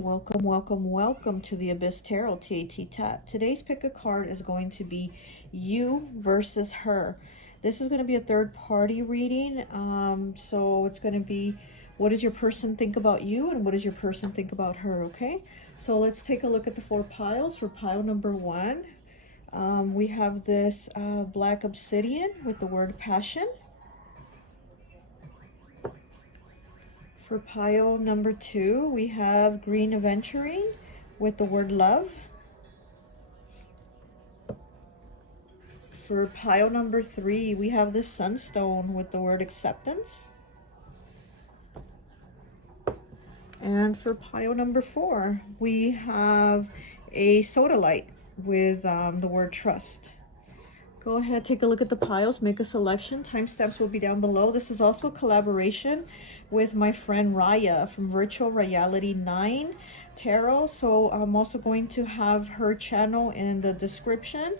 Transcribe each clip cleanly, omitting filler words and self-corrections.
welcome, welcome, welcome to the Abyss Tarot T.A.T. Today's pick a card is going to be you versus her. This is going to be a third party reading. So it's going to be, what does your person think about you and what does your person think about her, okay? So let's take a look at the 4 piles. For pile number 1, we have this black obsidian with the word passion. For pile number 2, we have green aventurine with the word love. For pile number 3, we have the sunstone with the word acceptance. And for pile number 4, we have a sodalite with the word trust. Go ahead, take a look at the piles, make a selection. Timestamps will be down below. This is also a collaboration with my friend Raya from Virtual Reality 9 Tarot. So I'm also going to have her channel in the description.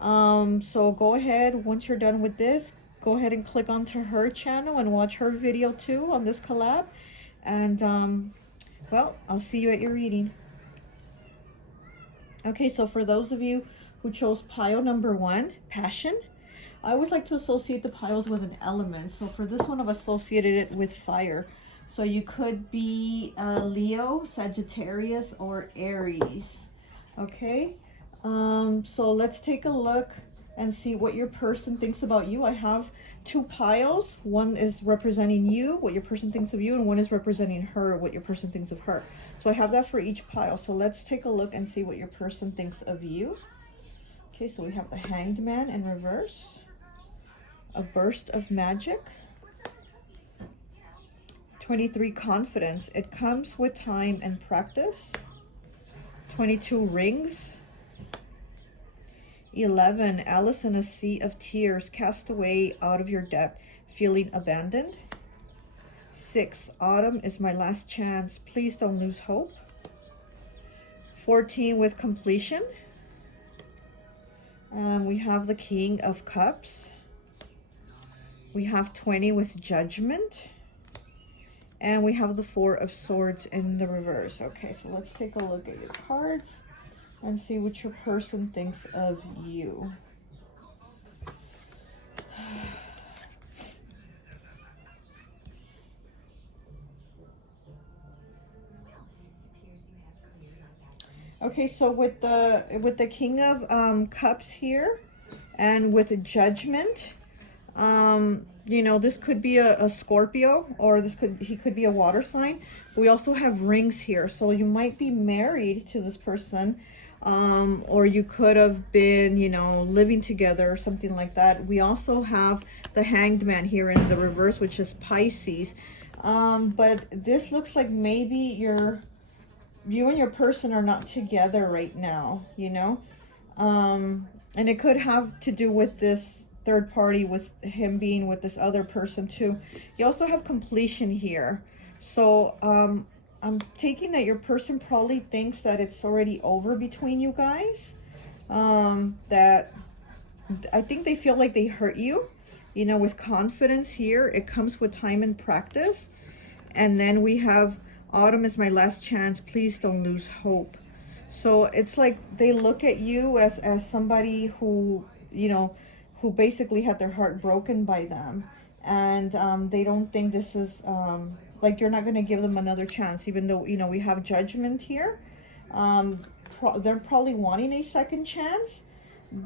So go ahead, once you're done with this, go ahead and click onto her channel and watch her video too on this collab. And well, I'll see you at your reading. Okay, so for those of you who chose pile number 1, passion, I always like to associate the piles with an element. So for this one, I've associated it with fire. So you could be Leo, Sagittarius, or Aries. Okay, so let's take a look and see what your person thinks about you. I have 2 piles. One is representing you, what your person thinks of you, and one is representing her, what your person thinks of her. So I have that for each pile. So let's take a look and see what your person thinks of you. Okay, so we have the Hanged Man in reverse, a burst of magic, 23 confidence, it comes with time and practice, 22 rings, 11 Alice in a sea of tears, cast away out of your depth, feeling abandoned, 6 autumn is my last chance, please don't lose hope, 14 with completion. We have the King of Cups. We have 20 with judgment. And we have the 4 of Swords in the reverse. Okay, so let's take a look at your cards and see what your person thinks of you. Okay, so with the King of Cups here and with judgment, you know, this could be a Scorpio, or he could be a water sign. We also have rings here, so you might be married to this person, or you could have been, you know, living together or something like that. We also have the Hanged Man here in the reverse, which is Pisces. But this looks like maybe you and your person are not together right now, you know, and it could have to do with this third party, with him being with this other person too. You also have completion here. So I'm taking that your person probably thinks that it's already over between you guys. That I think they feel like they hurt you, you know, with confidence here. It comes with time and practice. And then we have autumn is my last chance, please don't lose hope. So it's like they look at you as somebody who, you know, who basically had their heart broken by them, and they don't think this is like you're not going to give them another chance, even though, you know, we have judgment here. They're probably wanting a second chance,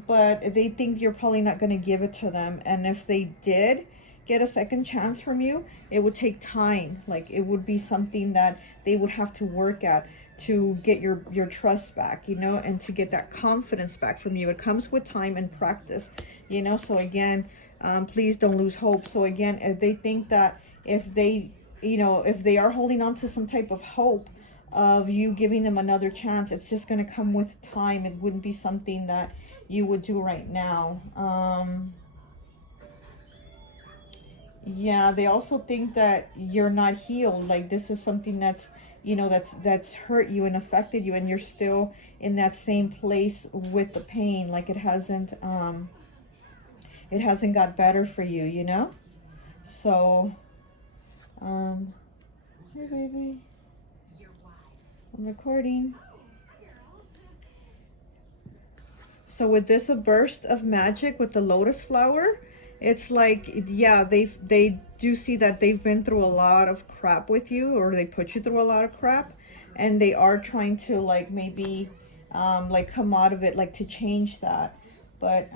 but they think you're probably not going to give it to them. And if they did get a second chance from you, it would take time. Like, it would be something that they would have to work at to get your trust back, you know, and to get that confidence back from you. It comes with time and practice, you know. So again, please don't lose hope. So again, if they think that if they, you know, if they are holding on to some type of hope of you giving them another chance, it's just going to come with time. It wouldn't be something that you would do right now. Yeah, they also think that you're not healed. Like, this is something that's, you know, that's hurt you and affected you, and you're still in that same place with the pain. Like, it hasn't got better for you, you know. So hey baby, I'm recording. So with this, a burst of magic with the lotus flower, it's like, yeah, they do see that they've been through a lot of crap with you, or they put you through a lot of crap, and they are trying to like maybe like come out of it, like to change that. But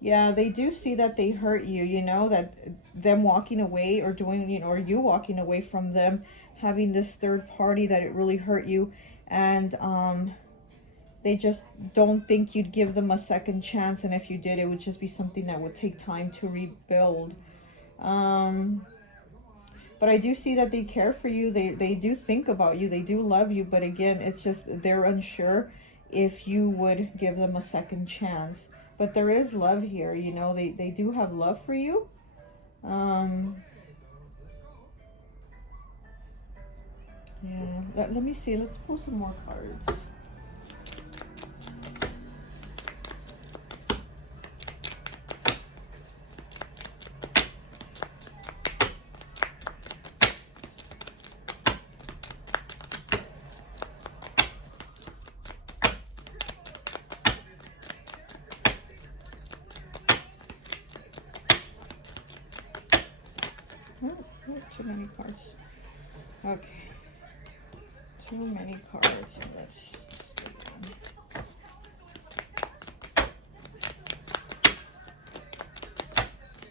yeah, they do see that they hurt you, you know, that them walking away or doing, you know, or you walking away from them, having this third party, that it really hurt you. And they just don't think you'd give them a second chance, and if you did, it would just be something that would take time to rebuild. But I do see that they care for you. They do think about you. They do love you. But again, it's just they're unsure if you would give them a second chance. But there is love here. You know, they do have love for you. Yeah. Let me see. Let's pull some more cards. Too many cards. Okay. Too many cards. Let's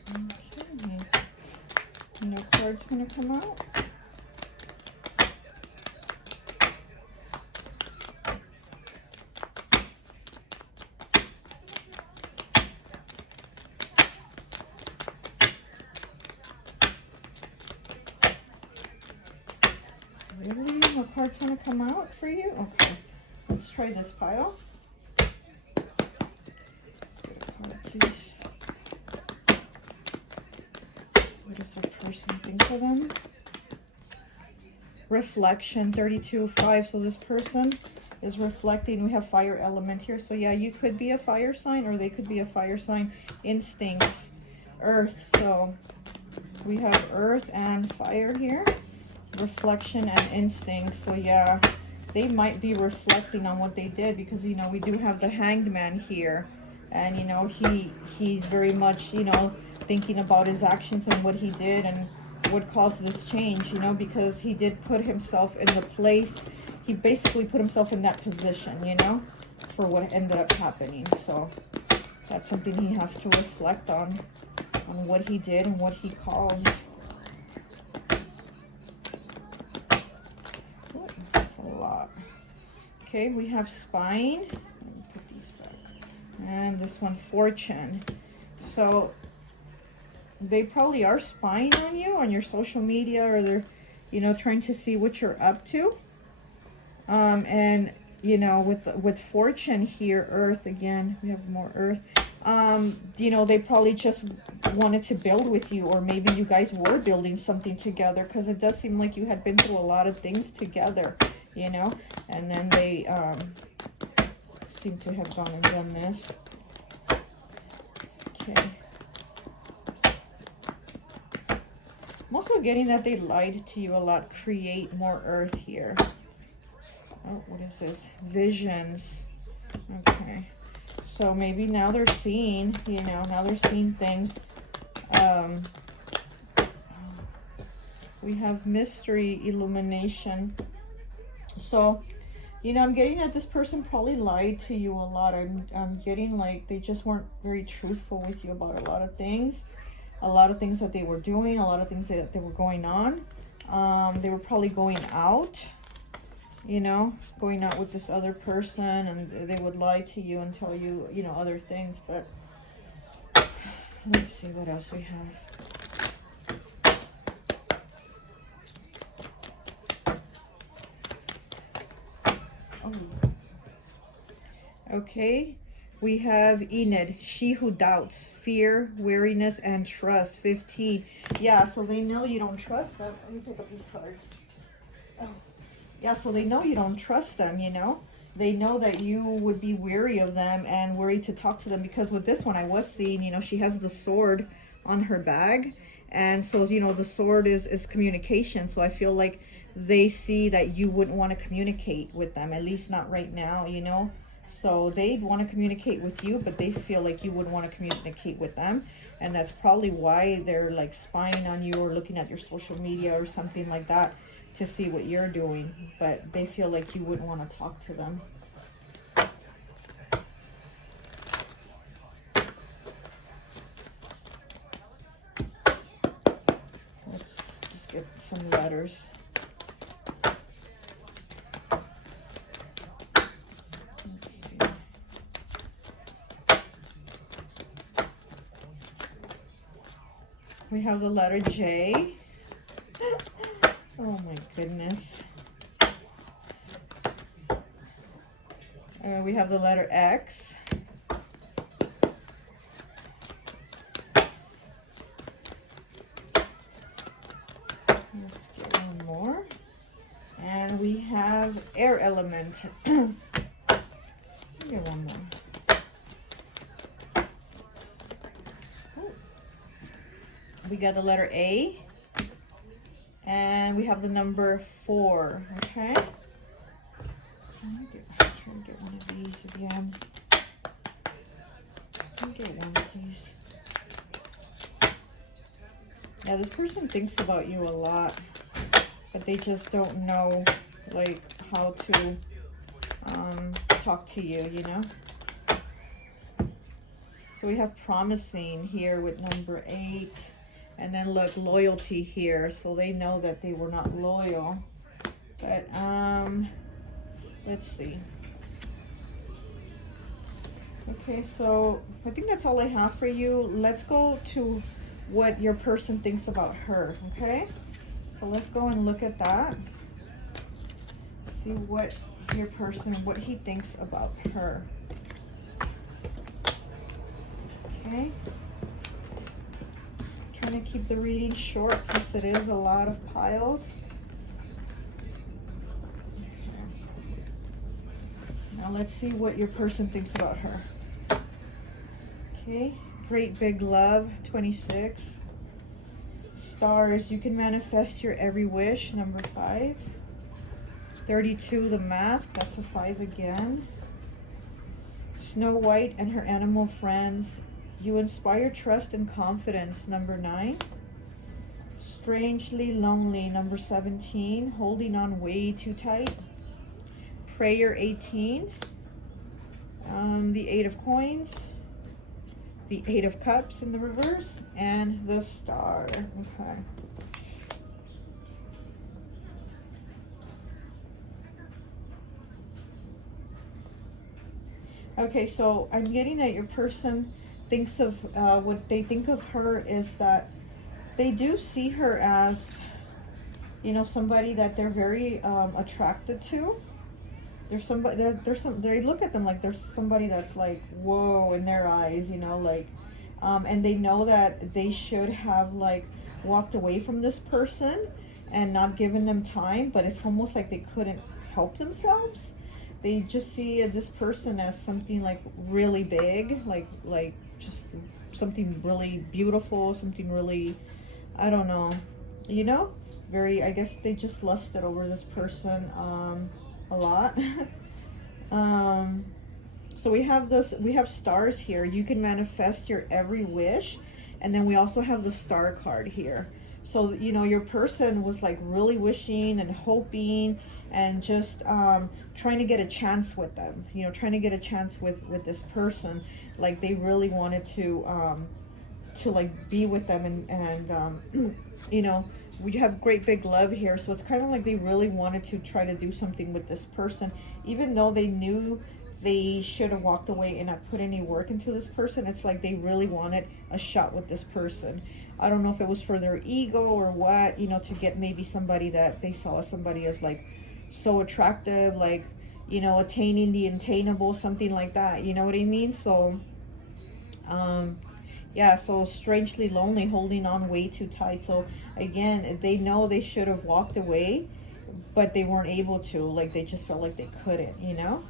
okay. No cards gonna come out. Really? No cards want to come out for you? Okay. Let's try this pile. Get a card, please. What does the person think of them? Reflection, 32-5. So this person is reflecting. We have fire element here. So yeah, you could be a fire sign, or they could be a fire sign. Instincts, earth. So we have earth and fire here. Reflection and instinct. So yeah, they might be reflecting on what they did, because you know we do have the Hanged Man here, and you know he's very much, you know, thinking about his actions and what he did and what caused this change, you know, because he did put himself in the place, he basically put himself in that position, you know, for what ended up happening. So that's something he has to reflect on what he did and what he caused. Okay, we have spine. Let me put these back. And this one, fortune. So they probably are spying on you on your social media, or they're, you know, trying to see what you're up to. And you know, with fortune here, earth again. We have more earth. You know, they probably just wanted to build with you, or maybe you guys were building something together, because it does seem like you had been through a lot of things together, you know, and then they seem to have gone and done this. Okay. I'm also getting that they lied to you a lot. Create more earth here. Oh, what is this? Visions. Okay. So maybe now they're seeing, you know, now they're seeing things. We have mystery, illumination. So, you know, I'm getting that this person probably lied to you a lot. I'm getting like they just weren't very truthful with you about a lot of things. A lot of things that they were doing, a lot of things that they were going on. They were probably going out, you know, going out with this other person, and they would lie to you and tell you, you know, other things. But let's see what else we have. Oh. Okay, we have Enid, she who doubts, fear, weariness, and trust. 15. Yeah, so they know you don't trust them. Let me pick up these cards. Oh. Yeah, so they know you don't trust them, you know. They know that you would be weary of them and worried to talk to them, because with this one I was seeing, you know, she has the sword on her bag. And so, you know, the sword is communication. So I feel like they see that you wouldn't want to communicate with them, at least not right now, you know. So they'd want to communicate with you, but they feel like you wouldn't want to communicate with them. And that's probably why they're like spying on you or looking at your social media or something like that to see what you're doing. But they feel like you wouldn't want to talk to them. Let's just get some letters. We have the letter J. Oh my goodness. We have the letter X. Let's get one more. And we have air element. Get one more. We got the letter A, and we have the number 4, okay? I'm trying to get one of these again. Can I get one, please? Yeah, this person thinks about you a lot, but they just don't know, like, how to talk to you, you know? So we have promising here with number 8. And then look, loyalty here. So they know that they were not loyal. But, let's see. Okay, so I think that's all I have for you. Let's go to what your person thinks about her, okay? So let's go and look at that. See what your person, what he thinks about her. Okay. Trying to keep the reading short since it is a lot of piles. Okay. Now let's see what your person thinks about her. Okay, great big love, 26. Stars, you can manifest your every wish, number 5. 32, the mask, that's a 5 again. Snow White and her animal friends. You inspire trust and confidence, number 9. Strangely lonely, number 17. Holding on way too tight. Prayer, 18. The 8 of coins. The 8 of cups in the reverse. And the star. Okay. Okay, so I'm getting that your person thinks of, what they think of her is that they do see her as, you know, somebody that they're very attracted to. There's somebody, they look at them like there's somebody that's like, whoa, in their eyes, you know, like, and they know that they should have like walked away from this person and not given them time, but it's almost like they couldn't help themselves. They just see this person as something like really big, like just something really beautiful, something really, I don't know, you know, very, I guess they just lusted over this person a lot. So we have this, we have stars here. You can manifest your every wish. And then we also have the star card here. So, you know, your person was like really wishing and hoping and just trying to get a chance with them, you know, trying to get a chance with this person. Like they really wanted to like be with them and you know, we have great big love here. So it's kind of like they really wanted to try to do something with this person, even though they knew they should have walked away and not put any work into this person. It's like they really wanted a shot with this person. I don't know if it was for their ego or what, you know, to get maybe somebody that they saw somebody as like so attractive, like, you know, attaining the attainable, something like that, you know what I mean? So yeah, so strangely lonely, holding on way too tight. So again, they know they should have walked away, but they weren't able to. Like they just felt like they couldn't, you know,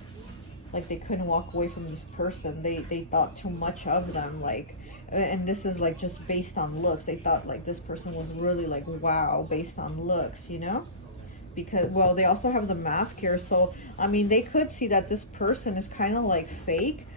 like they couldn't walk away from this person. They thought too much of them, like, and this is like just based on looks. They thought like this person was really like wow based on looks, you know. because, well, they also have the mask here. So, I mean, they could see that this person is kind of like fake,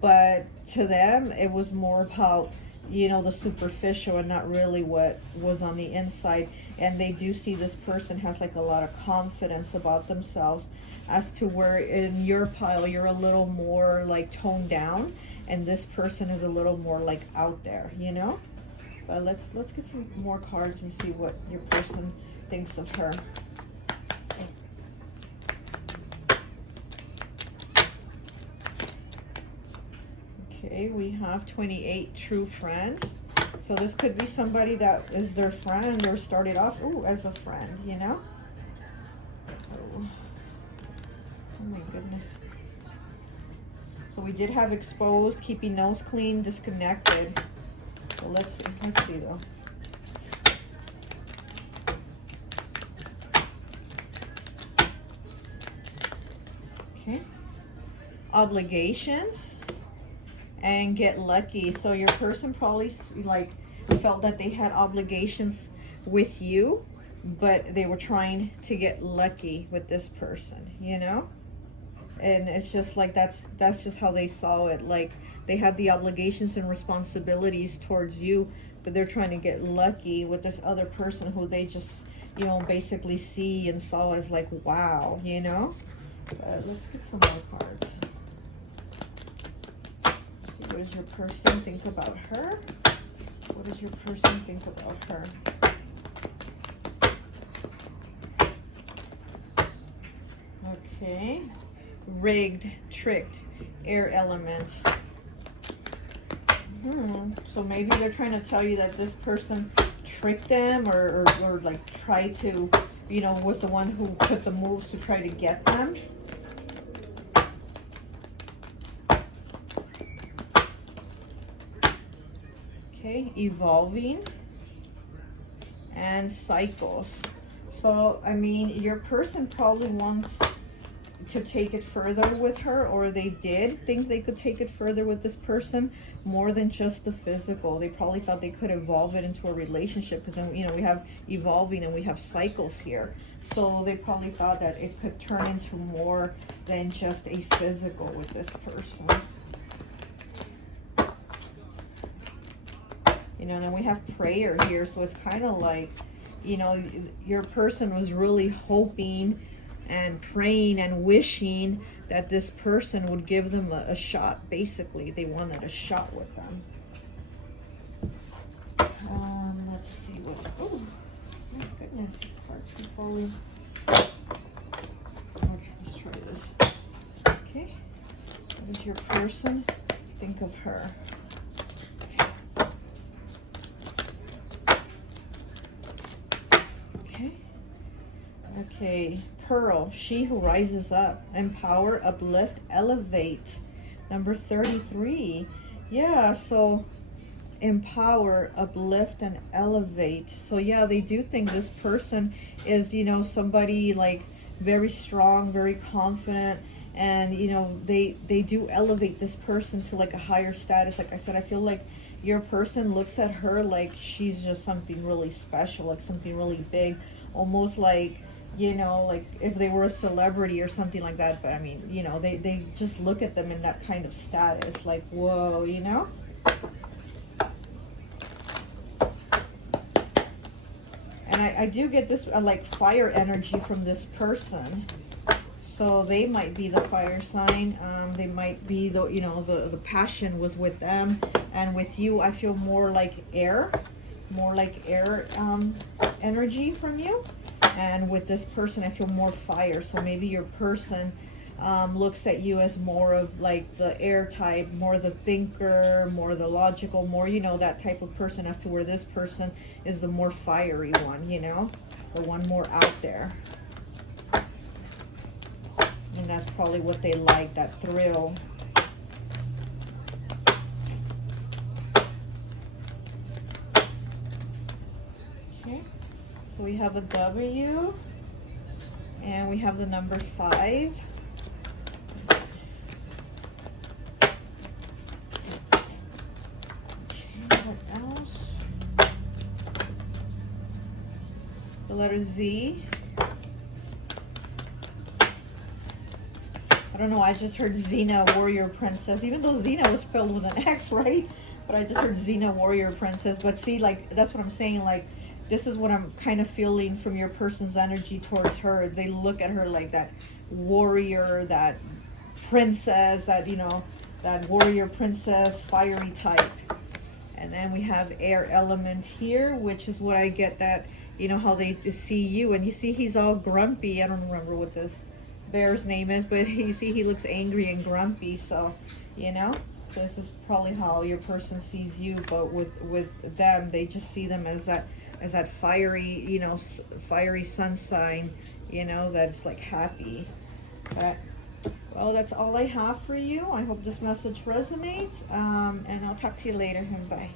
but to them, it was more about, you know, the superficial and not really what was on the inside. And they do see this person has like a lot of confidence about themselves, as to where in your pile, you're a little more like toned down, and this person is a little more like out there, you know? But let's get some more cards and see what your person thinks of her. Okay, we have 28 true friends. So this could be somebody that is their friend or started off as a friend, you know? Oh my goodness. So we did have exposed, keeping nose clean, disconnected. So let's see though. Okay. Obligations and get lucky. So your person probably like felt that they had obligations with you, but they were trying to get lucky with this person, you know? And it's just like that's just how they saw it. Like they had the obligations and responsibilities towards you, but they're trying to get lucky with this other person who they just, you know, basically see and saw as like, wow, you know? Let's get some more cards. Let's see, what does your person think about her? What does your person think about her? Okay. Rigged, tricked, air element. So maybe they're trying to tell you that this person tricked them or like tried to, you know, was the one who put the moves to try to get them. Okay, evolving and cycles. So, I mean, your person probably wants to take it further with her, or they did think they could take it further with this person, more than just the physical. They probably thought they could evolve it into a relationship, because then, you know, we have evolving and we have cycles here. So they probably thought that it could turn into more than just a physical with this person. You know, and then we have prayer here, so it's kind of like, you know, your person was really hoping and praying and wishing that this person would give them a shot. Basically, they wanted a shot with them. Let's see what. Oh my goodness, these cards keep falling. Okay, let's try this. Okay, what does your person think of her? Okay, Pearl, she who rises up, empower, uplift, elevate. Number 33. Yeah, so empower, uplift, and elevate. So yeah, they do think this person is, you know, somebody like very strong, very confident, and you know, they do elevate this person to like a higher status. Like I said, I feel like your person looks at her like she's just something really special, like something really big, almost like, you know, like if they were a celebrity or something like that. But I mean, you know, they just look at them in that kind of status, like, whoa, you know? And I do get this like fire energy from this person. So they might be the fire sign. They might be the, you know, the passion was with them. And with you, I feel more like air energy from you. And with this person, I feel more fire. So maybe your person looks at you as more of like the air type, more the thinker, more the logical, more, you know, that type of person, as to where this person is the more fiery one, you know, the one more out there. And that's probably what they like, that thrill. Okay. So we have a W, and we have the number 5. Okay, what else? The letter Z, don't know, I just heard Xena, warrior princess, even though Xena was spelled with an X, right? But I just heard Xena, warrior princess. But see, like, that's what I'm saying, like, this is what I'm kind of feeling from your person's energy towards her. They look at her like that warrior, that princess, that, you know, that warrior princess, fiery type. And then we have air element here, which is what I get that, you know, how they see you. And you see he's all grumpy. I don't remember what this bear's name is, but you see he looks angry and grumpy. So, you know, this is probably how your person sees you. But with them, they just see them as that fiery, you know, fiery sun sign, you know, that's like happy. But, well, that's all I have for you. I hope this message resonates, and I'll talk to you later. Bye.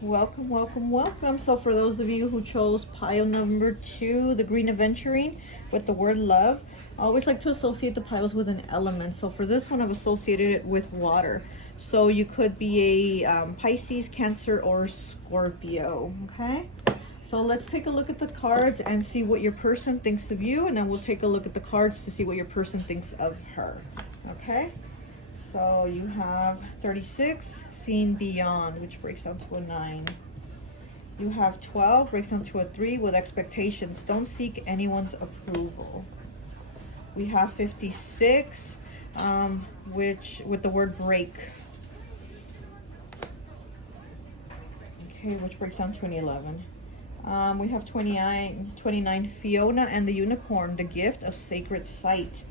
Welcome, welcome, welcome. So for those of you who chose pile number 2, the green aventurine with the word love, I always like to associate the piles with an element. So for this one, I've associated it with water. So you could be a Pisces, Cancer, or Scorpio, okay? So let's take a look at the cards and see what your person thinks of you, and then we'll take a look at the cards to see what your person thinks of her, okay? So you have 36, Seen Beyond, which breaks down to a 9. You have 12, breaks down to a 3, with expectations. Don't seek anyone's approval. We have 56, which with the word break. Okay, which breaks down to an 11. We have 29, Fiona and the Unicorn, the gift of sacred sight.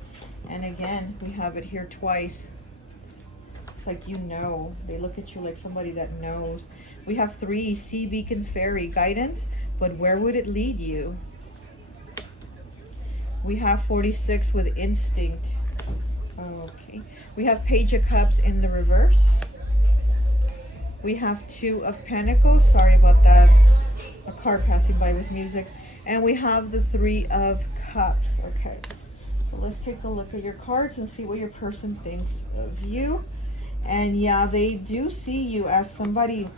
And again, we have it here twice. Like, you know, they look at you like somebody that knows. We have 3, Sea Beacon Fairy, guidance, but where would it lead you? We have 46 with instinct. Okay. We have Page of Cups in the reverse. We have 2 of Pentacles. Sorry about that. A car passing by with music. And we have the 3 of Cups. Okay. So let's take a look at your cards and see what your person thinks of you. And yeah, they do see you as somebody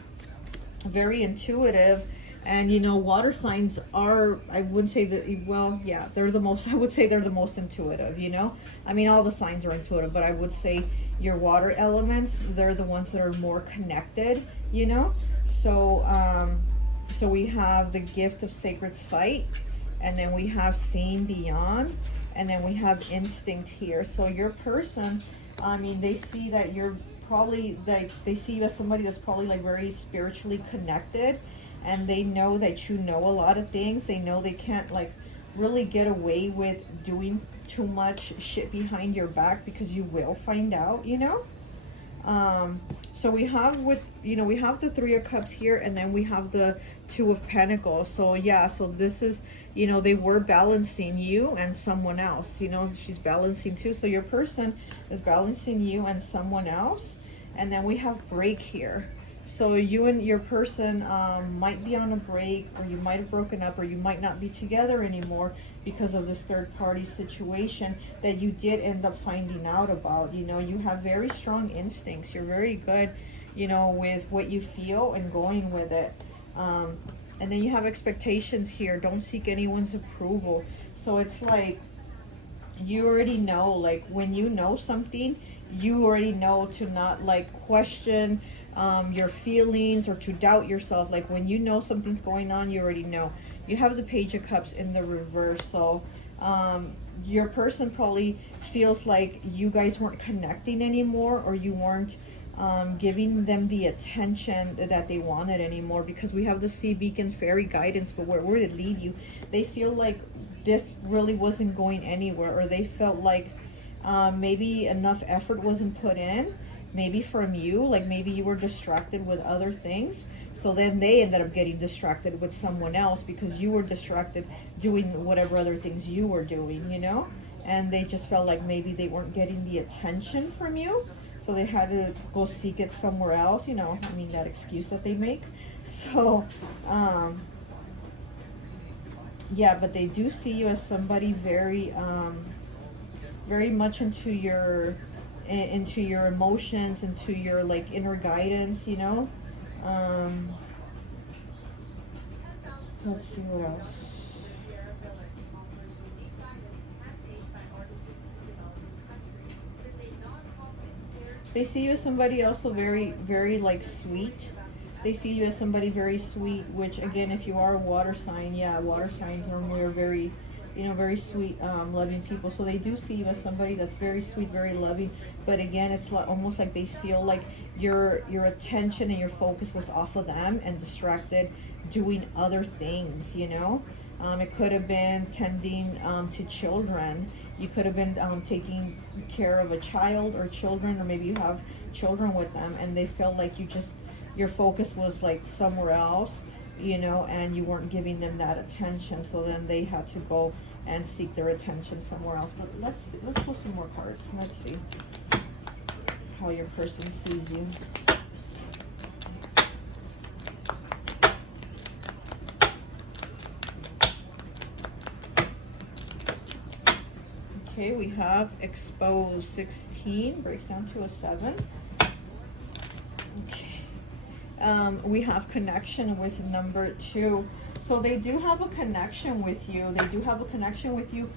very intuitive. And, you know, water signs are, I wouldn't say that, well, yeah, they're the most, I would say they're the most intuitive, you know. I mean, all the signs are intuitive, but I would say your water elements, they're the ones that are more connected, you know. So, so we have the gift of sacred sight, and then we have seeing beyond, and then we have instinct here. So your person, I mean, they see that you're probably, like, they see you as somebody that's probably like very spiritually connected, and they know that you know a lot of things. They know they can't like really get away with doing too much shit behind your back, because you will find out, you know. So we have, with, you know, we have the 3 of Cups here, and then we have the 2 of Pentacles. So yeah, so this is, you know, they were balancing you and someone else, you know. She's balancing too. So your person is balancing you and someone else. And then we have break here. So you and your person might be on a break, or you might have broken up, or you might not be together anymore because of this third party situation that you did end up finding out about. You know, you have very strong instincts. You're very good, you know, with what you feel and going with it. And then you have expectations here. Don't seek anyone's approval. So it's like, you already know, like, when you know something, you already know to not like question your feelings or to doubt yourself. Like, when you know something's going on, you already know. You have the Page of Cups in the reverse. So your person probably feels like you guys weren't connecting anymore, or you weren't giving them the attention that they wanted anymore, because we have the Sea Beacon Fairy guidance, but where would it lead you? They feel like this really wasn't going anywhere, or they felt like maybe enough effort wasn't put in, maybe from you, like maybe you were distracted with other things. So then they ended up getting distracted with someone else because you were distracted doing whatever other things you were doing, you know? And they just felt like maybe they weren't getting the attention from you. So they had to go seek it somewhere else, you know, I mean, that excuse that they make. So, Yeah, but they do see you as somebody very, very much into your emotions, into your like inner guidance, you know. Let's see what else. They see you as somebody also very, very like sweet. They see you as somebody very sweet, which again, if you are a water sign, yeah, water signs normally are very, you know, very sweet, loving people. So they do see you as somebody that's very sweet, very loving. But again, it's like almost like they feel like your attention and your focus was off of them and distracted doing other things, you know. It could have been tending to children. You could have been taking care of a child or children, or maybe you have children with them, and they felt like your focus was like somewhere else, you know, and you weren't giving them that attention. So then they had to go and seek their attention somewhere else. But let's pull some more cards. Let's see how your person sees you. Okay, we have exposed 16, breaks down to a 7. Okay. We have connection with number 2. So they do have a connection with you. They do have a connection with you.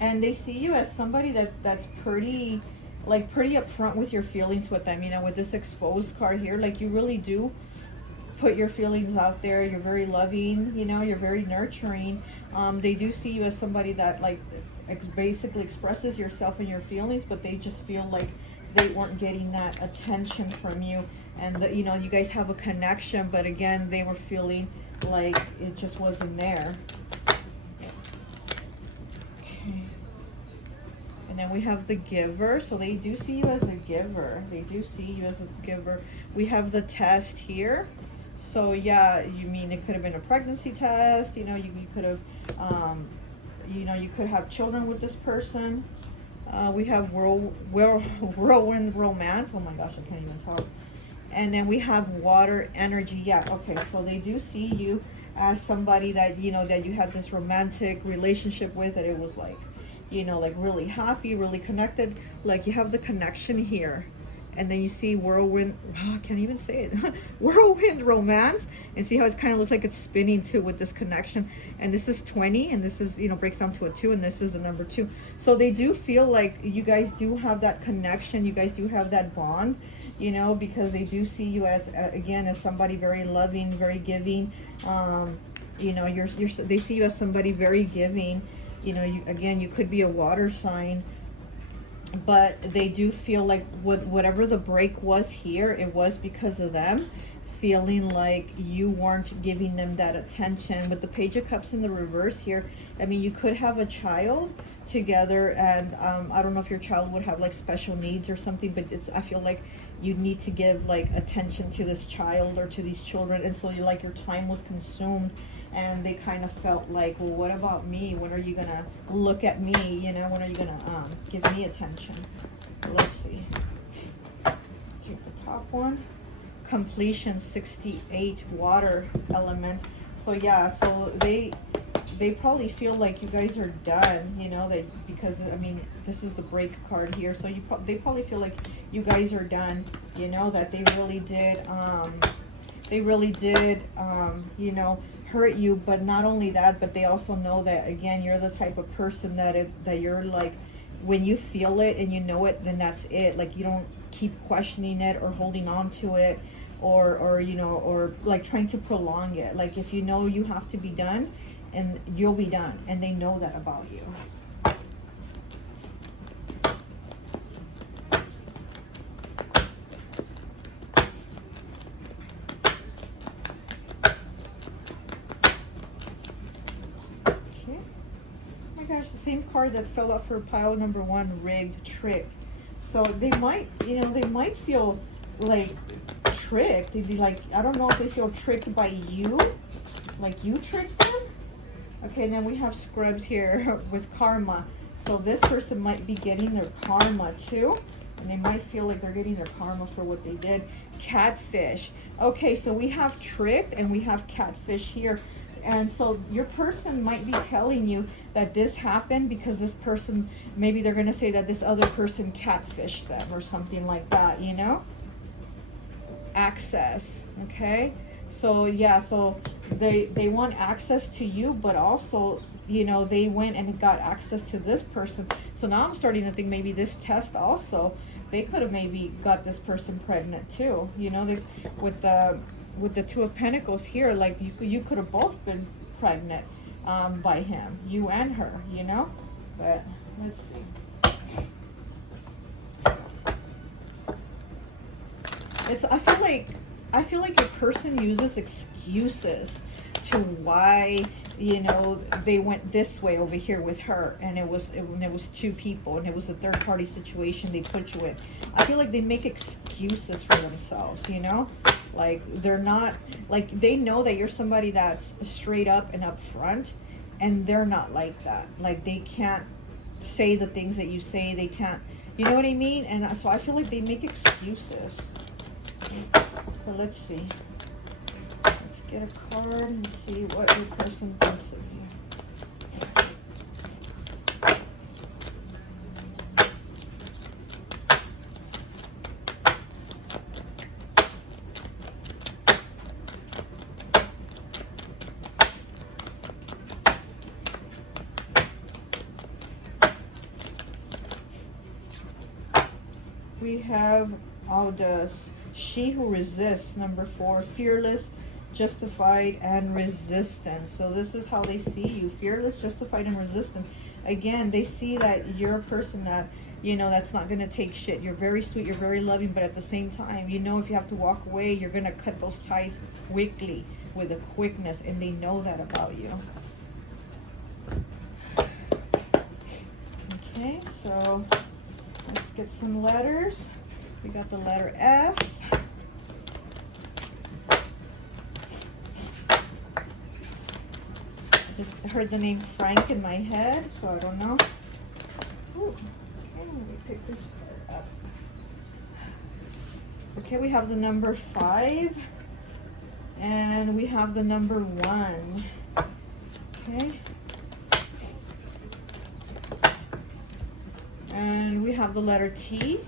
And they see you as somebody that's pretty upfront with your feelings with them. You know, with this exposed card here, like you really do put your feelings out there. You're very loving, you know, you're very nurturing. They do see you as somebody that like basically expresses yourself and your feelings, but they just feel like they weren't getting that attention from you. And that, you know, you guys have a connection, but again, they were feeling like it just wasn't there. Okay. And then we have the giver. So they do see you as a giver. They do see you as a giver. We have the test here. So yeah, you mean it could have been a pregnancy test, you know, you could have, you know, you could have children with this person. We have whirlwind romance. Oh my gosh, I can't even talk. And then we have water energy. Yeah, okay, so they do see you as somebody that, you know, that you had this romantic relationship with, that it was like, you know, like really happy, really connected. Like you have the connection here. And then you see whirlwind, oh, I can't even say it, whirlwind romance, and see how it kind of looks like it's spinning too with this connection. And this is 20, and this is, you know, breaks down to a 2, and this is the number 2. So they do feel like you guys do have that connection, you guys do have that bond, you know, because they do see you as, again, as somebody very loving, very giving. You know, they see you as somebody very giving. You know, you could be a water sign. But they do feel like whatever the break was here, it was because of them feeling like you weren't giving them that attention. With the Page of Cups in the reverse here, I mean, you could have a child together, and I don't know if your child would have like special needs or something, but I feel like you need to give like attention to this child or to these children, and so your time was consumed. And they kind of felt like, well, what about me? When are you gonna look at me? You know, when are you gonna give me attention? Let's see. Take the top one. Completion 68, water element. So yeah, so they probably feel like you guys are done. You know, because I mean, this is the break card here. So they probably feel like you guys are done. You know, that they really did. You know, hurt you. But not only that, but they also know that, again, you're the type of person that you're like, when you feel it and you know it, then that's it. Like, you don't keep questioning it or holding on to it, or you know, or like trying to prolong it. Like, if you know you have to be done, and you'll be done, and they know that about you. Same card that fell out for pile number 1, rigged, tricked. So they might, you know, they might feel like tricked. They'd be like, I don't know if they feel tricked by you, like you tricked them. Okay, and then we have scrubs here with karma. So this person might be getting their karma too. And they might feel like they're getting their karma for what they did. Catfish. Okay, so we have trick and we have catfish here. And so your person might be telling you that this happened because this person, maybe they're going to say that this other person catfished them or something like that, you know? Access, okay? So yeah, so they want access to you, but also, you know, they went and got access to this person. So now I'm starting to think maybe this test also, they could have maybe got this person pregnant too. You know, they, with the Two of Pentacles here, like you could have both been pregnant by him, you and her, you know? But let's see. I feel like your person uses excuses to why, you know, they went this way over here with her, and it was two people, and it was a third party situation they put you in. I feel like they make excuses for themselves, you know? Like they're not, like they know that you're somebody that's straight up and upfront, and they're not like that. Like they can't say the things that you say, they can't, you know what I mean? And so I feel like they make excuses. But let's see. Let's get a card and see what your person thinks of you. We have Audace. She who resists, number 4, fearless, justified, and resistant. So this is how they see you, fearless, justified, and resistant. Again, they see that you're a person that, you know, that's not going to take shit. You're very sweet, you're very loving, but at the same time, you know, if you have to walk away, you're going to cut those ties quickly, with a quickness, and they know that about you. Okay, so let's get some letters. We got the letter F. I just heard the name Frank in my head, so I don't know. Ooh, okay, let me pick this card up. Okay, we have the number 5. And we have the number 1. Okay. And we have the letter T.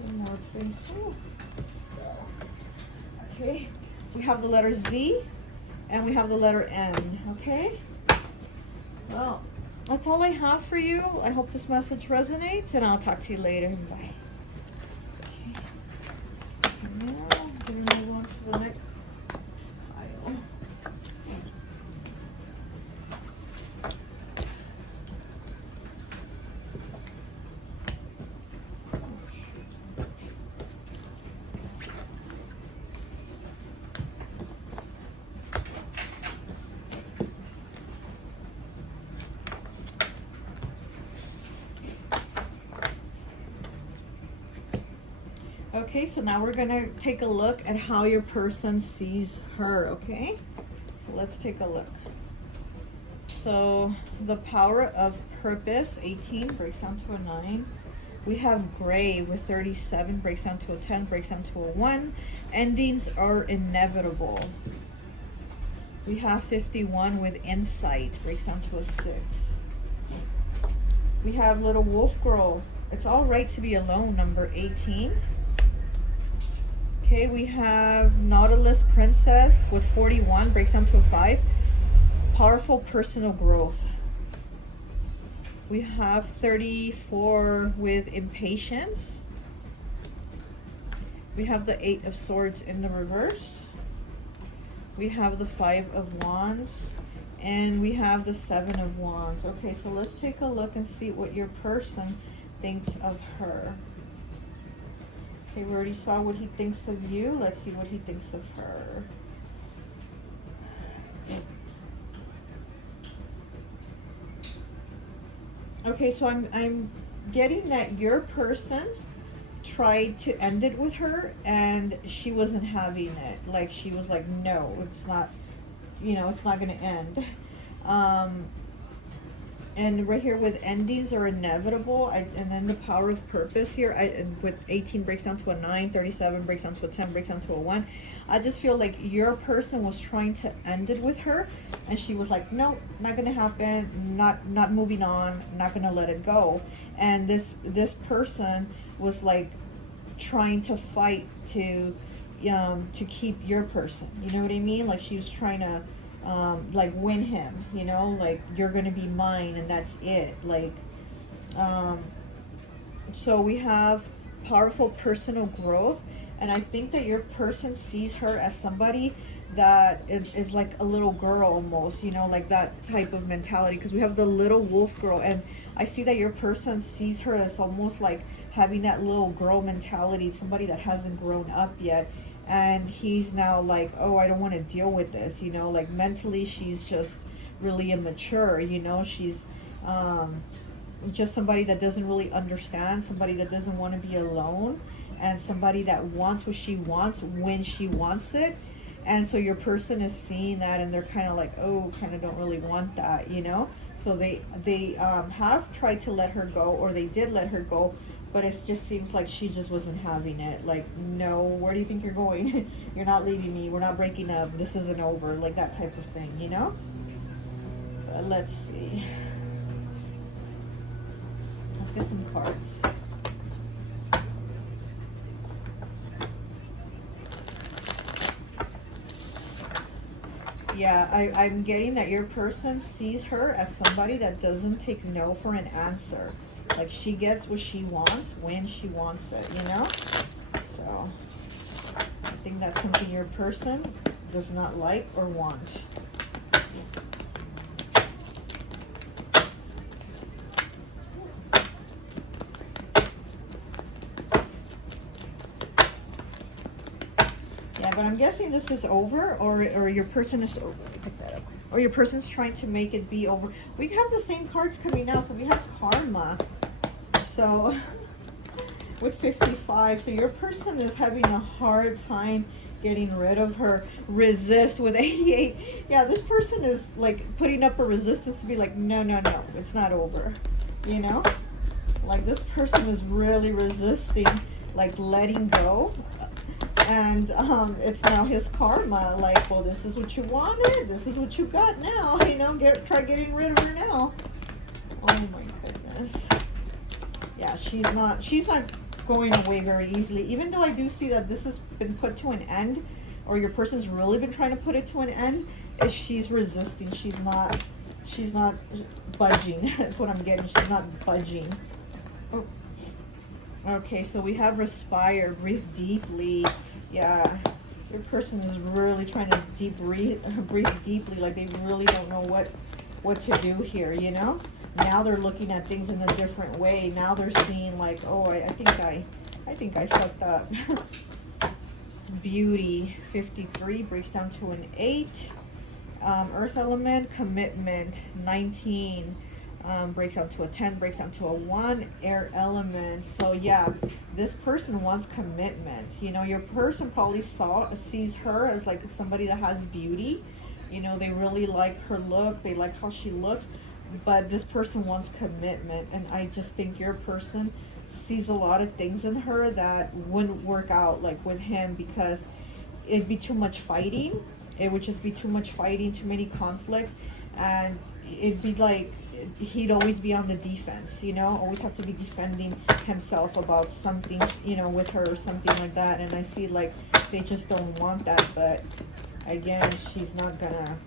One more, please. Ooh. Okay. We have the letter Z, and we have the letter N. Okay. Well, that's all I have for you. I hope this message resonates, and I'll talk to you later. Bye. Okay. So now I'm gonna move on to the next pile. Okay, so now we're going to take a look at how your person sees her, okay? So let's take a look. So the power of purpose, 18, breaks down to a 9. We have gray with 37, breaks down to a 10, breaks down to a 1. Endings are inevitable. We have 51 with insight, breaks down to a 6. We have little wolf girl. It's all right to be alone, number 18. Okay, we have Nautilus Princess with 41, breaks down to a 5. Powerful personal growth. We have 34 with impatience. We have the 8 of Swords in the reverse. We have the 5 of Wands. And we have the 7 of Wands. Okay, so let's take a look and see what your person thinks of her. Okay, we already saw what he thinks of you. Let's see what he thinks of her. Okay, so I'm getting that your person tried to end it with her and she wasn't having it. Like she was like, no, it's not, you know, it's not going to end. And right here with endings are inevitable, and then the power of purpose here, with 18 breaks down to a 9, 37 breaks down to a 10, breaks down to a 1. I just feel like your person was trying to end it with her, and she was like, no, not gonna happen, not moving on, not gonna let it go. And this person was like trying to fight to keep your person, you know what I mean? Like she was trying to like win him, you know, like you're gonna be mine and that's it. Like so we have powerful personal growth, and I think that your person sees her as somebody that is like a little girl almost, you know, like that type of mentality, because we have the little wolf girl, and I see that your person sees her as almost like having that little girl mentality, somebody that hasn't grown up yet. And he's now like, oh, I don't want to deal with this, you know, like mentally she's just really immature, you know, she's just somebody that doesn't really understand, somebody that doesn't want to be alone, and somebody that wants what she wants when she wants it. And so your person is seeing that, and they're kind of like, oh, kind of don't really want that, you know. So they have tried to let her go, or they did let her go, but it just seems like she just wasn't having it. Like, no, where do you think you're going? You're not leaving me. We're not breaking up. This isn't over. Like that type of thing, you know? Let's see. Let's get some cards. Yeah, I'm getting that your person sees her as somebody that doesn't take no for an answer. Like she gets what she wants when she wants it, you know? So I think that's something your person does not like or want. Yeah, but I'm guessing this is over, or your person is over. Pick that up. Or your person's trying to make it be over. We have the same cards coming out, so we have karma. So with 55, so your person is having a hard time getting rid of her. Resist with 88. Yeah, this person is like putting up a resistance to be like, no, it's not over, you know? Like this person is really resisting, like letting go. And it's now his karma, like, well, this is what you wanted, this is what you got now, you know, try getting rid of her now. Oh my goodness. Yeah, she's not going away very easily, even though I do see that this has been put to an end, or your person's really been trying to put it to an end. Is she's resisting, she's not budging. That's what I'm getting. She's not budging. Oh. Okay, so we have respire, breathe deeply. Yeah, your person is really trying to breathe deeply, like they really don't know what to do here, you know? Now they're looking at things in a different way. Now they're seeing like, oh, I think I fucked up. Beauty, 53 breaks down to an 8. Earth element, commitment, 19. Breaks down to a 10, breaks down to a 1. Air element. So yeah, this person wants commitment. You know, your person probably sees her as like somebody that has beauty. You know, they really like her look, they like how she looks, but this person wants commitment. And I just think your person sees a lot of things in her that wouldn't work out like with him, because it'd be too much fighting. It would just be too much fighting, too many conflicts, and it'd be like he'd always be on the defense, you know, always have to be defending himself about something, you know, with her or something like that. And I see like they just don't want that, but again, she's not gonna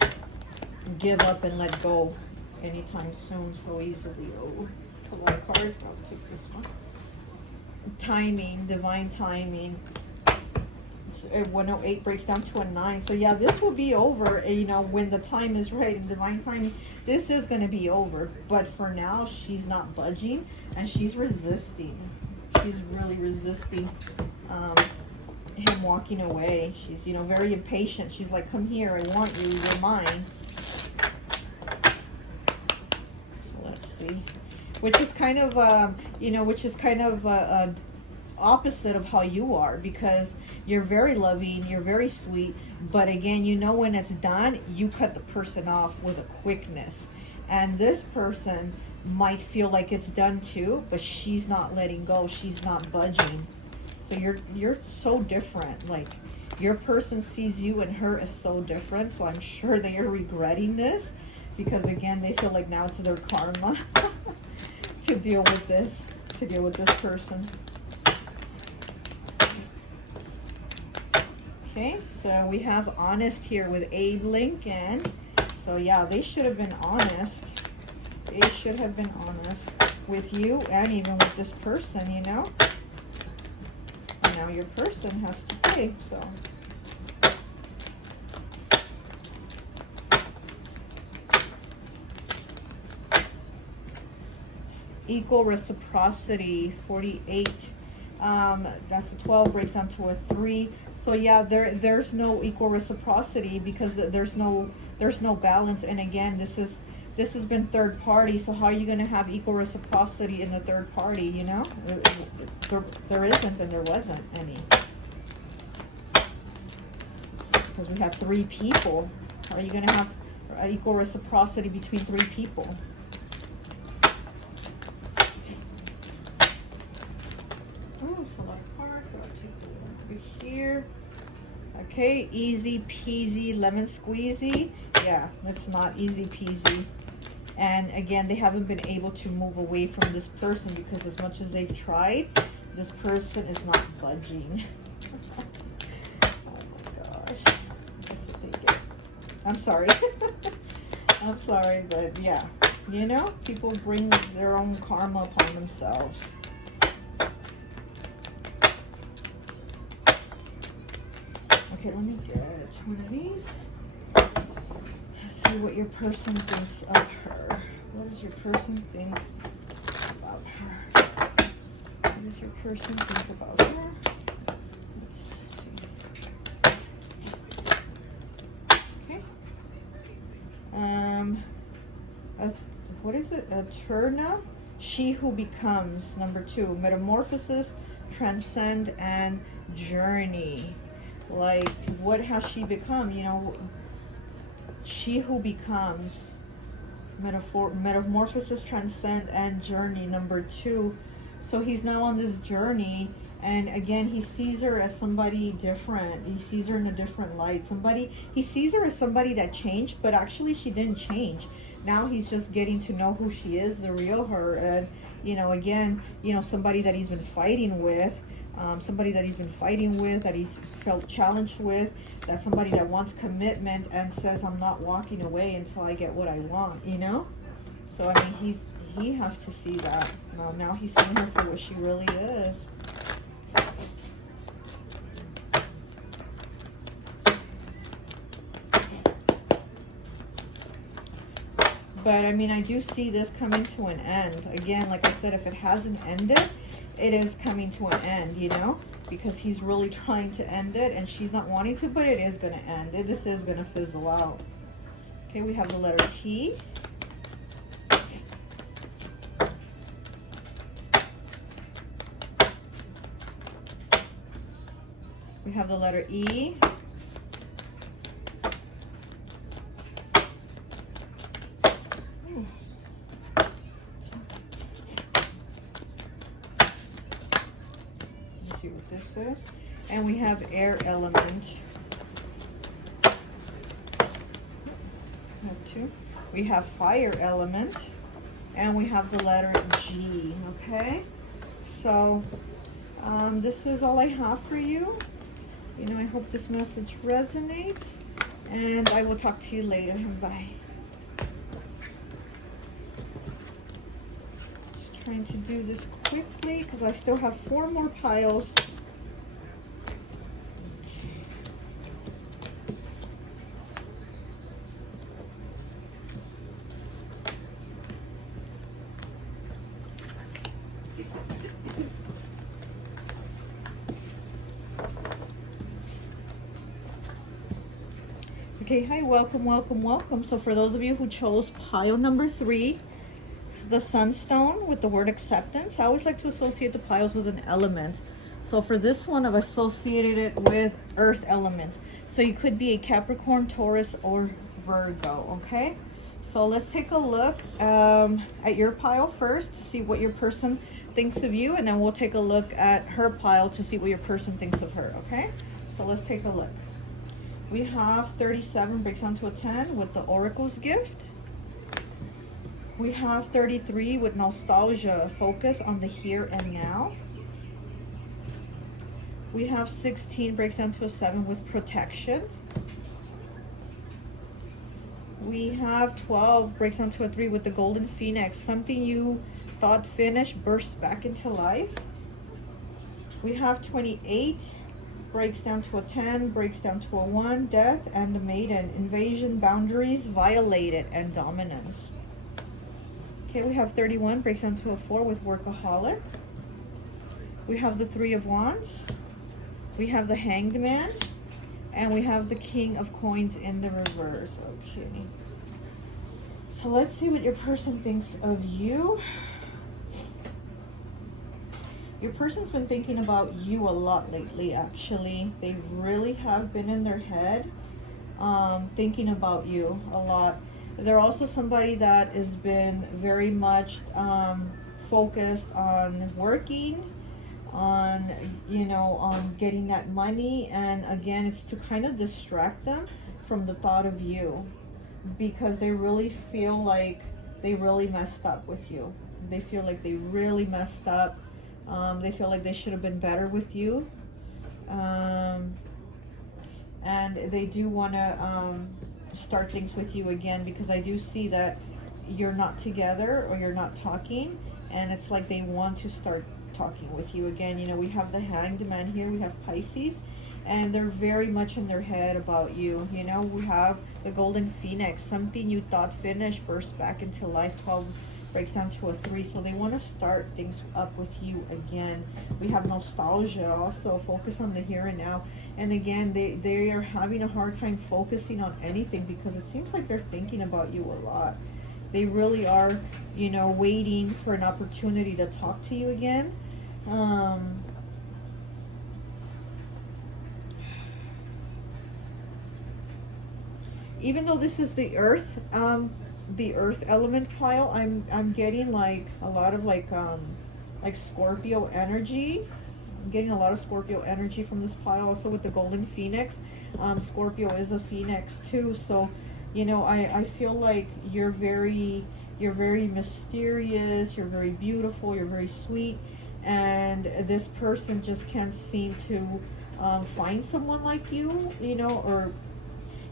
give up and let go anytime soon so easily. Oh, it's a lot of cards, but I'll take this one. Timing, divine timing. 108 breaks down to a 9. So yeah, this will be over, you know, when the time is right. And divine timing, this is going to be over, but for now she's not budging, and she's resisting. She's really resisting him walking away. She's, you know, very impatient. She's like, come here, I want you, you're mine. So let's see, which is kind of you know, which is kind of opposite of how you are, because you're very loving, you're very sweet, but again, you know, when it's done, you cut the person off with a quickness. And this person might feel like it's done too, but she's not letting go. She's not budging. So you're so different. Like, your person sees you and her as so different. So I'm sure they are regretting this, because again, they feel like now it's their karma to deal with this, person. Okay, so we have honest here with Abe Lincoln. So yeah, they should have been honest. They should have been honest with you and even with this person, you know. And now your person has to pay, so. Equal reciprocity, 48. That's a 12, breaks down to a 3. So yeah, there's no equal reciprocity because there's no balance. And again, this has been third party. So how are you going to have equal reciprocity in the third party? You know, there isn't, and there wasn't any, because we have 3 people. How are you going to have equal reciprocity between 3 people? Here. Okay, easy peasy lemon squeezy. Yeah, it's not easy peasy. And again, they haven't been able to move away from this person, because as much as they've tried, this person is not budging. Oh my gosh. That's what they get. I'm sorry. I'm sorry, but yeah. You know, people bring their own karma upon themselves. Okay, let me get one of these. Let's see what your person thinks of her. What does your person think about her? What does your person think about her? Let's see. Okay. What is it? Eterna? She who becomes. Number 2. Metamorphosis, transcend, and journey. Like, what has she become? You know, she who becomes. Metamorphosis, transcend, and journey. Number 2. So he's now on this journey, and again, he sees her as somebody different. He sees her in a different light. He sees her as somebody that changed, but actually she didn't change. Now he's just getting to know who she is, the real her. And, you know, again, you know, somebody that he's been fighting with. That he's felt challenged with, that's somebody that wants commitment and says, I'm not walking away until I get what I want, you know? So, I mean, he has to see that. Now he's seeing her for what she really is. But, I mean, I do see this coming to an end. Again, like I said, if it hasn't ended, it is coming to an end, you know, because he's really trying to end it and she's not wanting to, but it is going to end. This is going to fizzle out. Okay, we have the letter T. We have the letter E. See what this is. And we have air element. We have 2. We have fire element. And we have the letter G. Okay? So, this is all I have for you. You know, I hope this message resonates. And I will talk to you later. Bye. Trying to do this quickly because I still have 4 more piles. Okay, hi, welcome. So for those of you who chose pile number 3, the sunstone with the word acceptance, I always like to associate the piles with an element. So for this one, I've associated it with earth element. So you could be a Capricorn, Taurus, or Virgo, okay? So let's take a look at your pile first to see what your person thinks of you, and then we'll take a look at her pile to see what your person thinks of her, okay? So let's take a look. We have 37 breaks down to a 10 with the Oracle's gift. We have 33 with nostalgia, focus on the here and now. We have 16 breaks down to a 7 with protection. We have 12 breaks down to a 3 with the golden phoenix. Something you thought finished bursts back into life. We have 28 breaks down to a 10, breaks down to a 1, death, and the maiden. Invasion, boundaries violated, and dominance. Okay, we have 31 breaks down to a 4 with workaholic. We have the 3 of wands. We have the hanged man. And we have the king of coins in the reverse. Okay. So let's see what your person thinks of you. Your person's been thinking about you a lot lately, actually. They really have been in their head thinking about you a lot. They're also somebody that has been very much focused on working, on, you know, on getting that money. And again, it's to kind of distract them from the thought of you, because they really feel like they really messed up with you. They feel like they really messed up. They feel like they should have been better with you. And they do want to start things with you again, because I do see that you're not together or you're not talking, and it's like they want to start talking with you again. You know, we have the hanged man here, we have Pisces, and they're very much in their head about you. You know, we have the golden phoenix. Something you thought finished bursts back into life. 12 breaks down to a 3, so they want to start things up with you again. We have nostalgia also, focus on the here and now. And again, they are having a hard time focusing on anything, because it seems like they're thinking about you a lot. They really are, you know, waiting for an opportunity to talk to you again. Even though this is the earth element pile, I'm getting like a lot of like Scorpio energy. I'm getting a lot of Scorpio energy from this pile. Also with the golden phoenix, Scorpio is a phoenix too. So, you know, I feel like you're very mysterious, you're very beautiful, you're very sweet, and this person just can't seem to find someone like you, you know,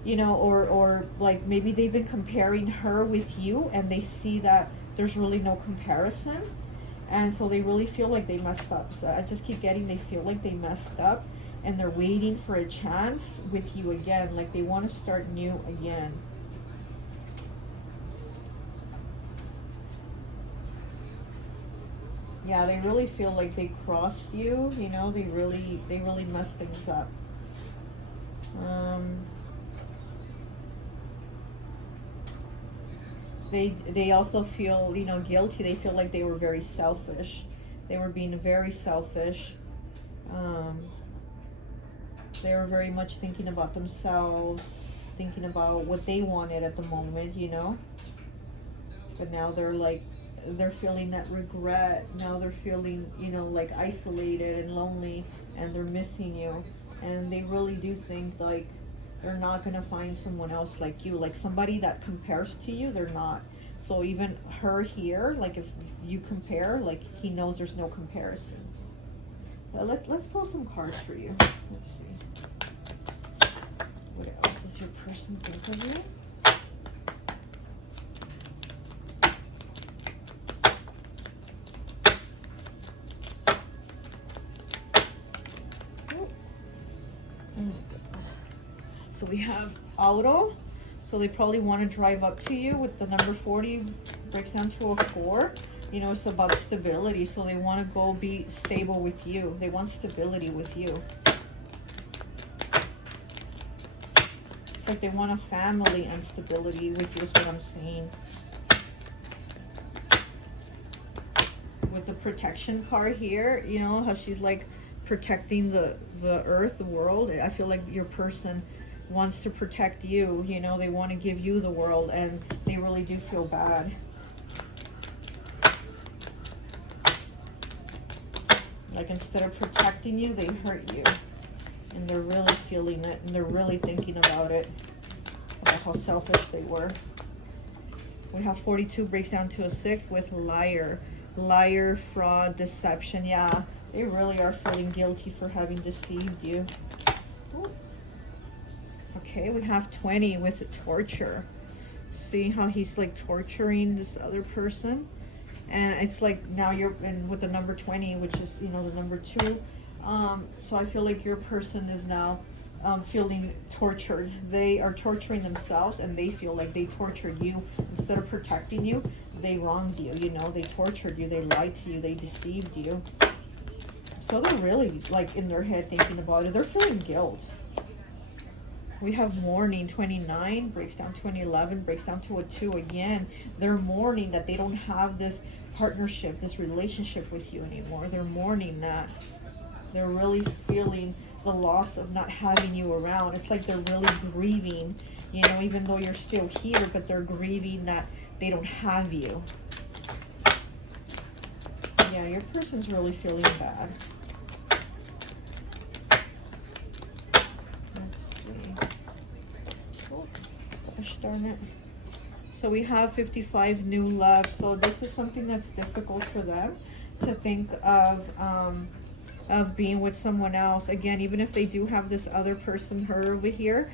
or like maybe they've been comparing her with you, and they see that there's really no comparison, and so they really feel like they messed up. So I just keep getting, they feel like they messed up, and they're waiting for a chance with you again, like they want to start new again. Yeah, they really feel like they crossed you, you know, they really messed things up. They also feel, you know, guilty. They feel like they were very selfish. They were being very selfish. They were very much thinking about themselves, thinking about what they wanted at the moment, you know. But now they're like, they're feeling that regret. Now they're feeling, you know, like isolated and lonely, and they're missing you. And they really do think like they're not going to find someone else like you, like somebody that compares to you. They're not. So even her here, like if you compare, like he knows there's no comparison. But let's pull some cards for you. Let's see. What else does your person think of you? So we have auto, so they probably want to drive up to you with the number 40, breaks down to a 4. You know, it's about stability, so they want to go be stable with you. They want stability with you. It's like they want a family and stability with you is what I'm saying. With the protection card here, you know, how she's like protecting the earth, the world. I feel like your person wants to protect you. You know, they want to give you the world, and they really do feel bad. Like, instead of protecting you, they hurt you. And they're really feeling it, and they're really thinking about it, about how selfish they were. We have 42 breaks down to a 6 with liar. Liar, fraud, deception. Yeah, they really are feeling guilty for having deceived you. Ooh. Okay, we have 20 with torture. See how he's like torturing this other person? And it's like now you're in with the number 20, which is, you know, the number 2. So I feel like your person is now feeling tortured. They are torturing themselves, and they feel like they tortured you. Instead of protecting you, they wronged you. You know, they tortured you, they lied to you, they deceived you. So they're really like in their head thinking about it. They're feeling guilt. We have mourning. 29 breaks down to an 11, breaks down to a 2 again. They're mourning that they don't have this partnership, this relationship with you anymore. They're mourning that. They're really feeling the loss of not having you around. It's like they're really grieving, you know, even though you're still here, but they're grieving that they don't have you. Yeah, your person's really feeling bad. Let's see. Oh, gosh darn it. So we have 55 new love. So this is something that's difficult for them to think of being with someone else. Again, even if they do have this other person, her over here,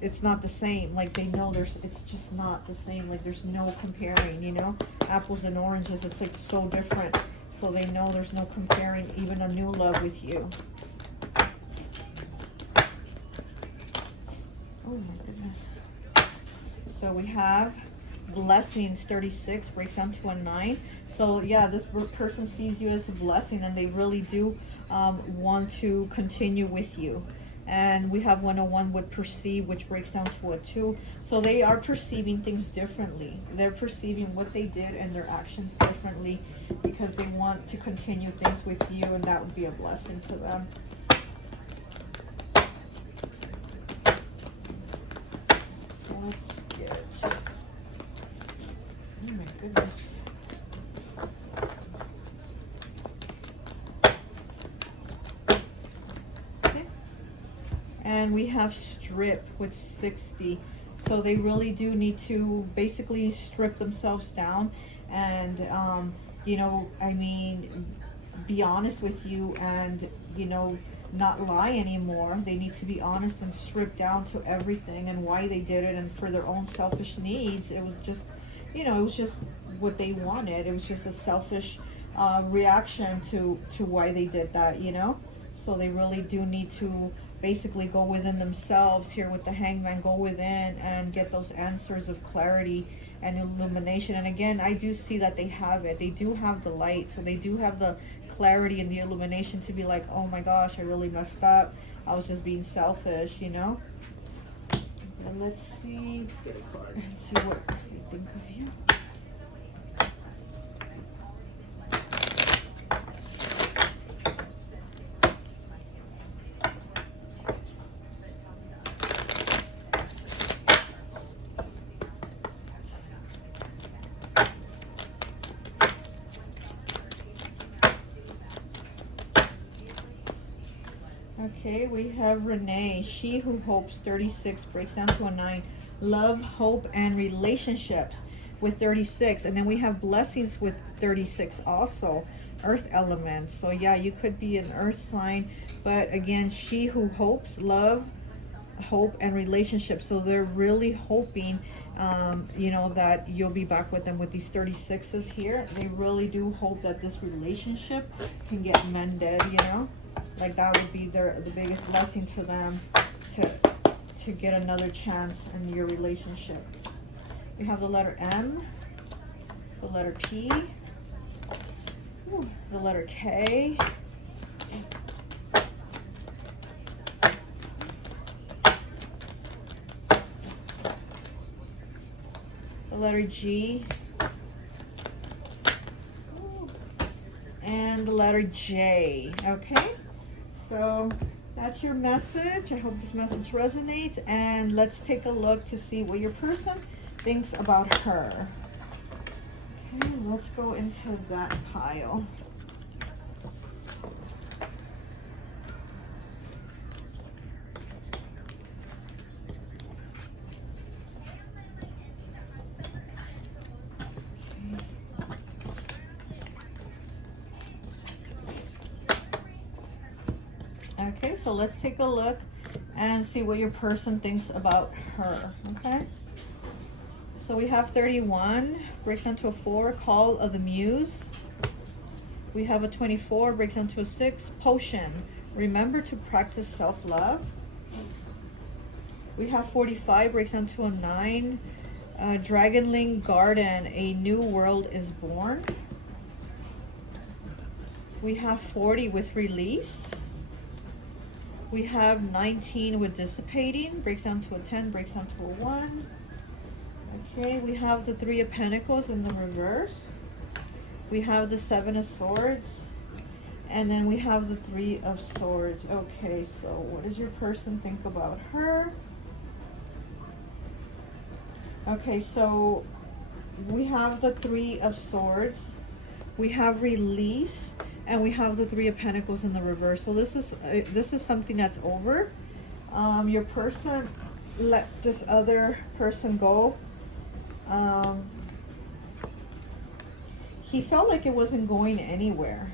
it's not the same. Like, they know it's just not the same. Like, there's no comparing, you know, apples and oranges. It's like so different. So they know there's no comparing even a new love with you. Oh my goodness. So we have blessings. 36 breaks down to a 9. So yeah, this person sees you as a blessing, and they really do want to continue with you. And we have 101 with perceive, which breaks down to a 2. So they are perceiving things differently. They're perceiving what they did and their actions differently, because they want to continue things with you, and that would be a blessing to them. So let's get, oh my goodness. And we have strip with 60. So they really do need to basically strip themselves down and, you know, I mean, be honest with you and, you know, not lie anymore. They need to be honest and strip down to everything and why they did it, and for their own selfish needs. It was just, you know, it was just what they wanted. It was just a selfish reaction to why they did that, you know. So they really do need to basically go within themselves here with the hangman, go within and get those answers of clarity and illumination. And again, I do see that they have it. They do have the light. So they do have the clarity and the illumination to be like, oh my gosh, I really messed up. I was just being selfish, you know. And let's see, let's get a card and see what they think of you. Okay, we have Renee. She who hopes. 36 breaks down to a 9. Love, hope, and relationships with 36. And then we have blessings with 36 also. Earth element. So yeah, you could be an earth sign. But again, she who hopes. Love, hope, and relationships. So they're really hoping, you know, that you'll be back with them with these 36s here. They really do hope that this relationship can get mended, you know. Like, that would be the biggest blessing to them, to get another chance in your relationship. We have the letter M, the letter P, the letter K, the letter G, and the letter J. Okay, so That's your message. I hope this message resonates. And let's take a look to see what your person thinks about her. Okay, let's go into that pile. Okay, so let's take a look and see what your person thinks about her, okay? So we have 31, breaks down to a 4, Call of the Muse. We have a 24, breaks down to a 6, Potion, Remember to practice self-love. We have 45, breaks down to a 9, Dragonling Garden, A New World is Born. We have 40 with Release. We have 19 with Dissipating, breaks down to a 10, breaks down to a 1. Okay, we have the 3 of Pentacles in the reverse. We have the 7 of Swords. And then we have the 3 of Swords. Okay, so what does your person think about her? Okay, so we have the 3 of Swords. We have Release. And we have the 3 of Pentacles in the reverse. So this is something that's over. Your person let this other person go. He felt like it wasn't going anywhere.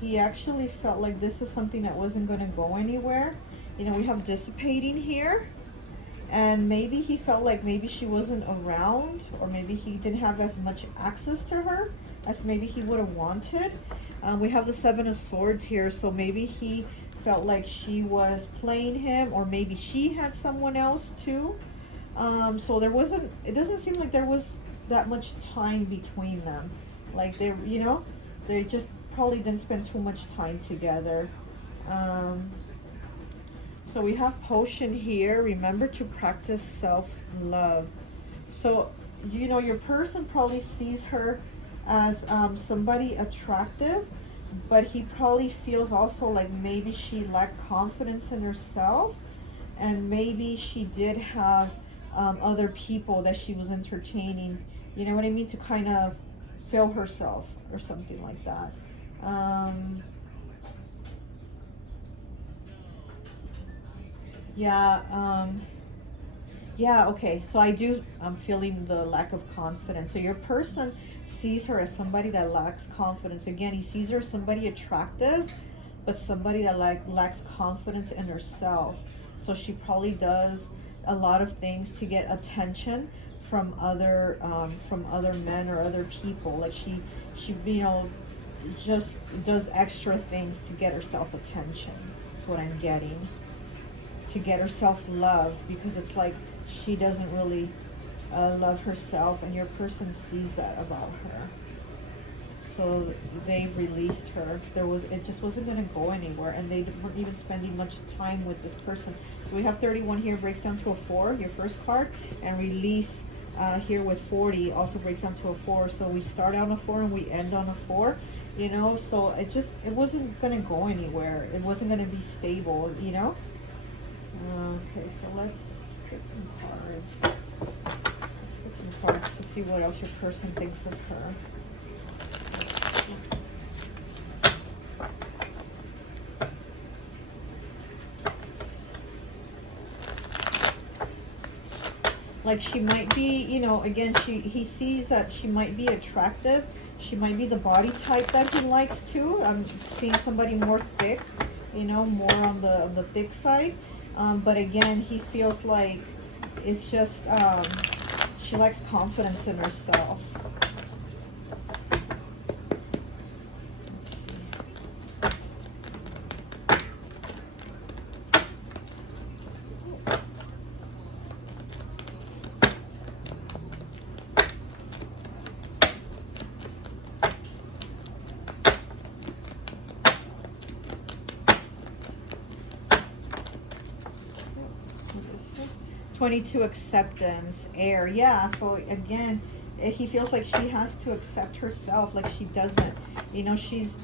He actually felt like this is something that wasn't going to go anywhere. You know, we have Dissipating here. And maybe he felt like maybe she wasn't around, or maybe he didn't have as much access to her as maybe he would have wanted. We have the 7 of Swords here, so maybe he felt like she was playing him, or maybe she had someone else too. So there wasn't, it doesn't seem like there was that much time between them. Like they, you know, they just probably didn't spend too much time together. So we have Potion here, Remember to practice self-love. So, you know, your person probably sees her as somebody attractive, but he probably feels also like maybe she lacked confidence in herself, and maybe she did have other people that she was entertaining, you know what I mean, to kind of fill herself or something like that. Yeah, okay, so I'm feeling the lack of confidence. So your person sees her as somebody that lacks confidence. Again, he sees her as somebody attractive, but somebody that lacks confidence in herself. So she probably does a lot of things to get attention from other men or other people. Like she you know, just does extra things to get herself attention. That's what I'm getting. To get herself love, because it's like she doesn't really love herself, and your person sees that about her. So they released her. It just wasn't going to go anywhere, and they weren't even spending much time with this person. So we have 31 here, breaks down to a 4, your first card, and Release here with 40 also breaks down to a 4. So we start on a 4 and we end on a 4. You know, so it wasn't going to go anywhere. It wasn't going to be stable, you know. Okay, so let's get some cards. Let's get some cards to see what else your person thinks of her. Like she might be, you know, again, he sees that she might be attractive. She might be the body type that he likes too. I'm seeing somebody more thick, you know, more on the thick side. But again, he feels like it's just, she lacks confidence in herself. 22, acceptance, air. Yeah, so again, he feels like she has to accept herself, like she doesn't. You know, she's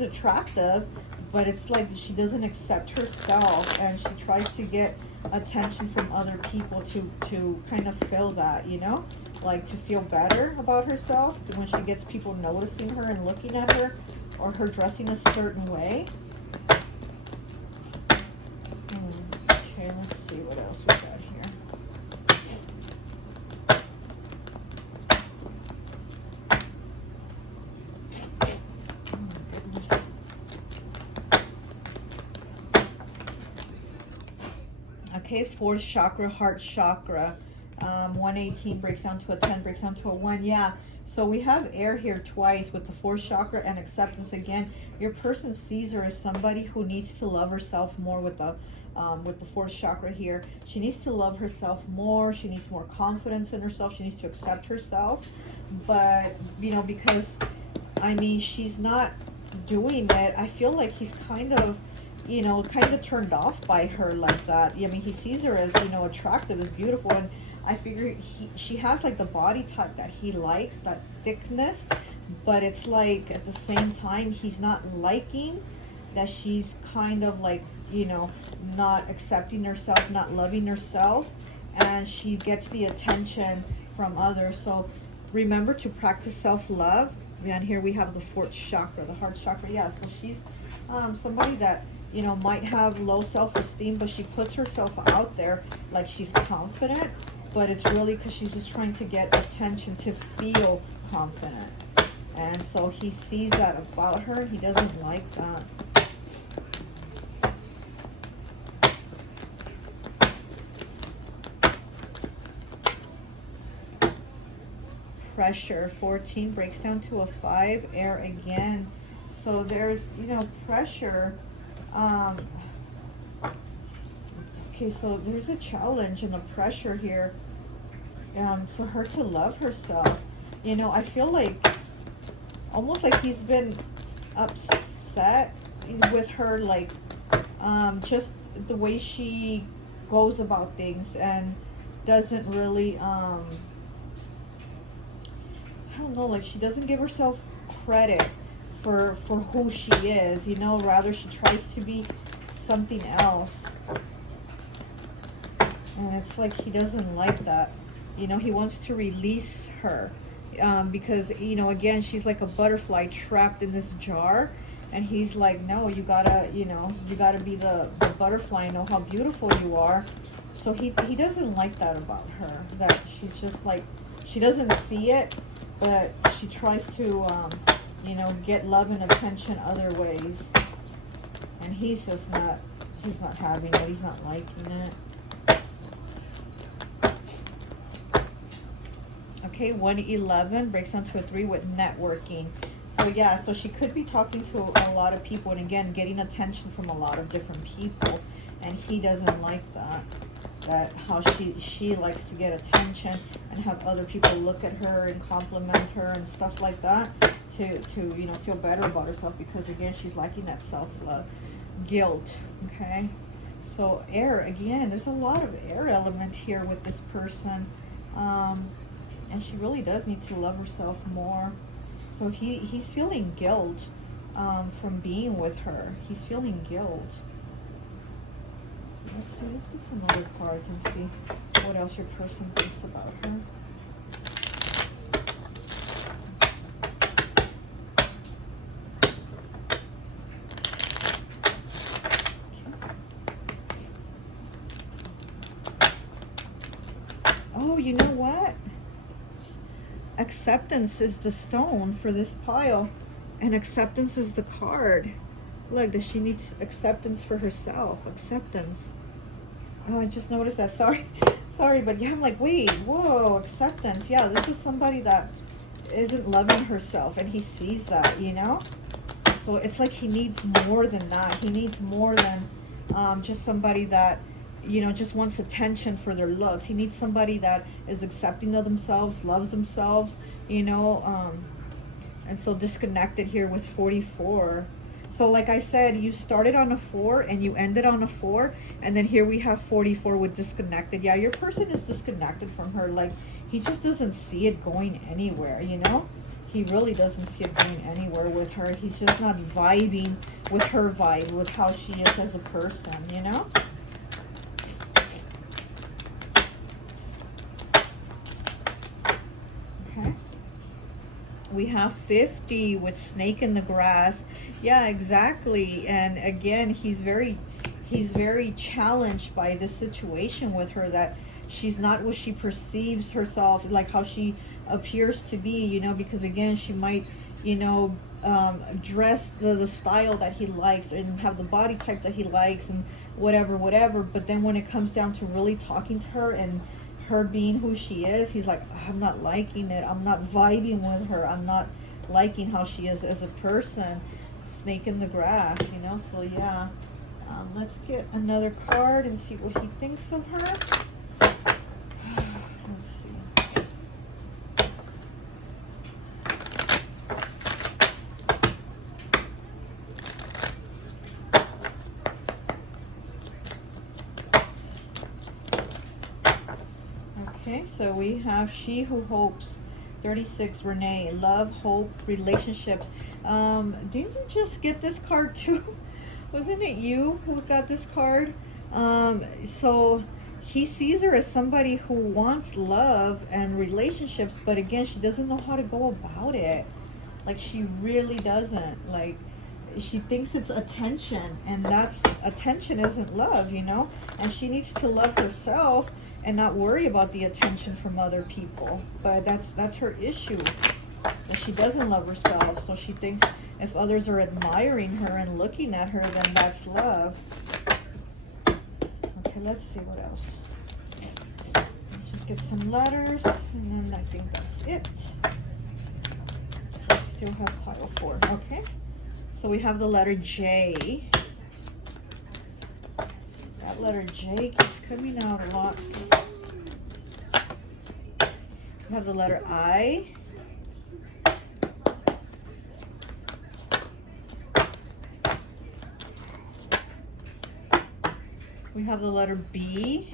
attractive, but it's like she doesn't accept herself, and she tries to get attention from other people to kind of fill that, you know, like to feel better about herself when she gets people noticing her and looking at her, or her dressing a certain way. Okay, let's see what else we got here. Okay, 4th chakra, heart chakra. 118 breaks down to a 10, breaks down to a 1. Yeah, so we have air here twice with the 4th chakra and acceptance again. Your person sees her as somebody who needs to love herself more with the 4th chakra here. She needs to love herself more. She needs more confidence in herself. She needs to accept herself. But, you know, because, I mean, she's not doing it. I feel like he's kind of, you know, kind of turned off by her like that. I mean, he sees her as, you know, attractive, as beautiful, and I figure she has like the body type that he likes, that thickness, but it's like at the same time he's not liking that she's kind of like, you know, not accepting herself, not loving herself, and she gets the attention from others. So remember to practice self-love. And here we have the 4th chakra, the heart chakra. Yeah, so she's somebody that, you know, might have low self-esteem, but she puts herself out there like she's confident, but it's really because she's just trying to get attention, to feel confident. And so he sees that about her. He doesn't like that. Pressure, 14 breaks down to a 5, air again. So there's, you know, pressure. Okay, so there's a challenge and the pressure here for her to love herself. You know, I feel like almost like he's been upset with her, like just the way she goes about things and doesn't really I don't know, like she doesn't give herself credit for who she is, you know, rather she tries to be something else. And it's like he doesn't like that. You know, he wants to release her because, you know, again, she's like a butterfly trapped in this jar. And he's like, no, you gotta, you know, you gotta be the butterfly and know how beautiful you are. So he doesn't like that about her, that she's just like, she doesn't see it, but she tries to, you know, get love and attention other ways. And he's just not, he's not having it, he's not liking it. Okay, 111 breaks down to a 3 with networking. So yeah, so she could be talking to a lot of people and again, getting attention from a lot of different people. And he doesn't like that. That how she likes to get attention and have other people look at her and compliment her and stuff like that to you know, feel better about herself, because again, she's lacking that self-love. Guilt, okay? So air, again, there's a lot of air element here with this person. And she really does need to love herself more. So he's feeling guilt from being with her. He's feeling guilt. Let's see, let's get some other cards and see what else your person thinks about her. Oh, you know what? Acceptance is the stone for this pile, and acceptance is the card. Look, that she needs acceptance for herself. Acceptance. Oh, I just noticed that. Sorry. Sorry, but yeah, I'm like, wait, whoa, acceptance. Yeah, this is somebody that isn't loving herself, and he sees that, you know? So it's like he needs more than that. He needs more than just somebody that, you know, just wants attention for their looks. He needs somebody that is accepting of themselves, loves themselves, you know, and so disconnected here with 44. So like I said, you started on a 4 and you ended on a 4, and then here we have 44 with disconnected. Yeah, your person is disconnected from her. Like, he just doesn't see it going anywhere, you know? he really doesn't see it going anywhere with her. He's just not vibing with her vibe, with how she is as a person, you know? Okay. We have 50 with snake in the grass. Yeah, exactly. And again, he's very challenged by this situation with her, that she's not what she perceives herself, like how she appears to be, you know, because again, she might, you know, dress the style that he likes and have the body type that he likes and whatever, but then when it comes down to really talking to her and her being who she is, he's like, I'm not liking it, I'm not vibing with her, I'm not liking how she is as a person. Snake in the grass, you know. So yeah, let's get another card and see what he thinks of her. Let's see. Okay, so we have She Who Hopes, 36, Renee, love, hope, relationships. Didn't you just get this card too? Wasn't it you who got this card? So he sees her as somebody who wants love and relationships, but again, she doesn't know how to go about it. Like, she really doesn't. Like, she thinks it's attention, and that's, attention isn't love, you know? And she needs to love herself and not worry about the attention from other people. But that's her issue, that she doesn't love herself. So she thinks if others are admiring her and looking at her, then that's love. Okay, let's see what else. Let's just get some letters, and then I think that's it. So I still have pile 4. Okay, so we have the letter J. That letter J keeps coming out a lot. We have the letter I. We have the letter B.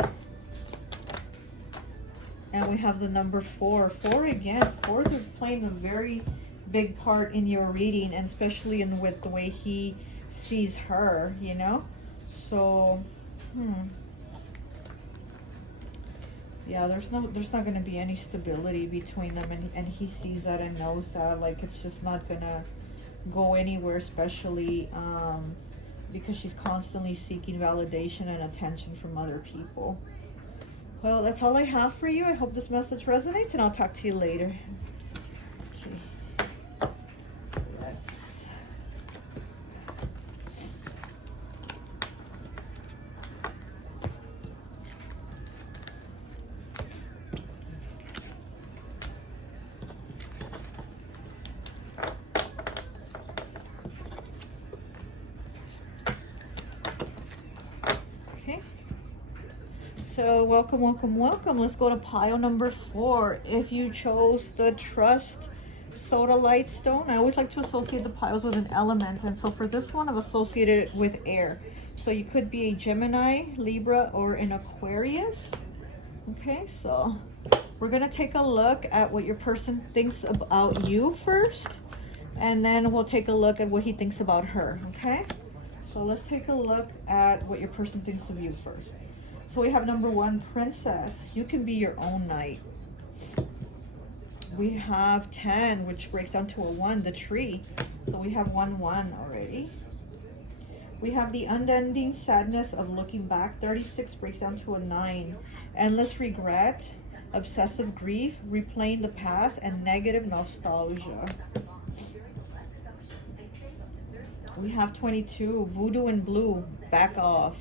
And we have the number 4. 4 again. 4s are playing a very big part in your reading, and especially with the way he sees her, you know? So, yeah, there's not going to be any stability between them, and he sees that and knows that. Like, it's just not going to go anywhere, especially because she's constantly seeking validation and attention from other people. Well, that's all I have for you. I hope this message resonates, and I'll talk to you later. Okay. So welcome. Let's go to pile number 4. If you chose the Trust Soda Light Stone, I always like to associate the piles with an element, and so for this one, I've associated it with air. So you could be a Gemini, Libra, or an Aquarius. Okay, so we're gonna take a look at what your person thinks about you first, and then we'll take a look at what he thinks about her. Okay, so let's take a look at what your person thinks of you first. So we have number 1, Princess. You can be your own knight. We have 10, which breaks down to a 1, the Tree. So we have 1, 1 already. We have the unending sadness of looking back. 36 breaks down to a 9. Endless regret, obsessive grief, replaying the past, and negative nostalgia. We have 22, Voodoo in Blue, back off.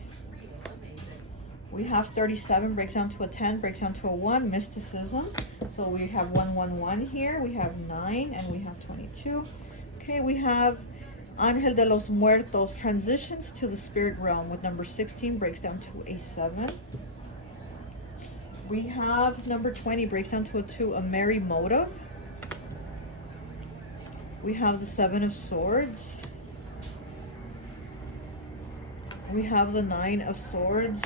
We have 37, breaks down to a 10, breaks down to a 1, mysticism. So we have 1, 1, 1 here. We have 9, and we have 22. Okay, we have Ángel de los Muertos, transitions to the spirit realm, with number 16, breaks down to a 7. We have number 20, breaks down to a 2, a merry motive. We have the 7 of Swords. We have the 9 of Swords.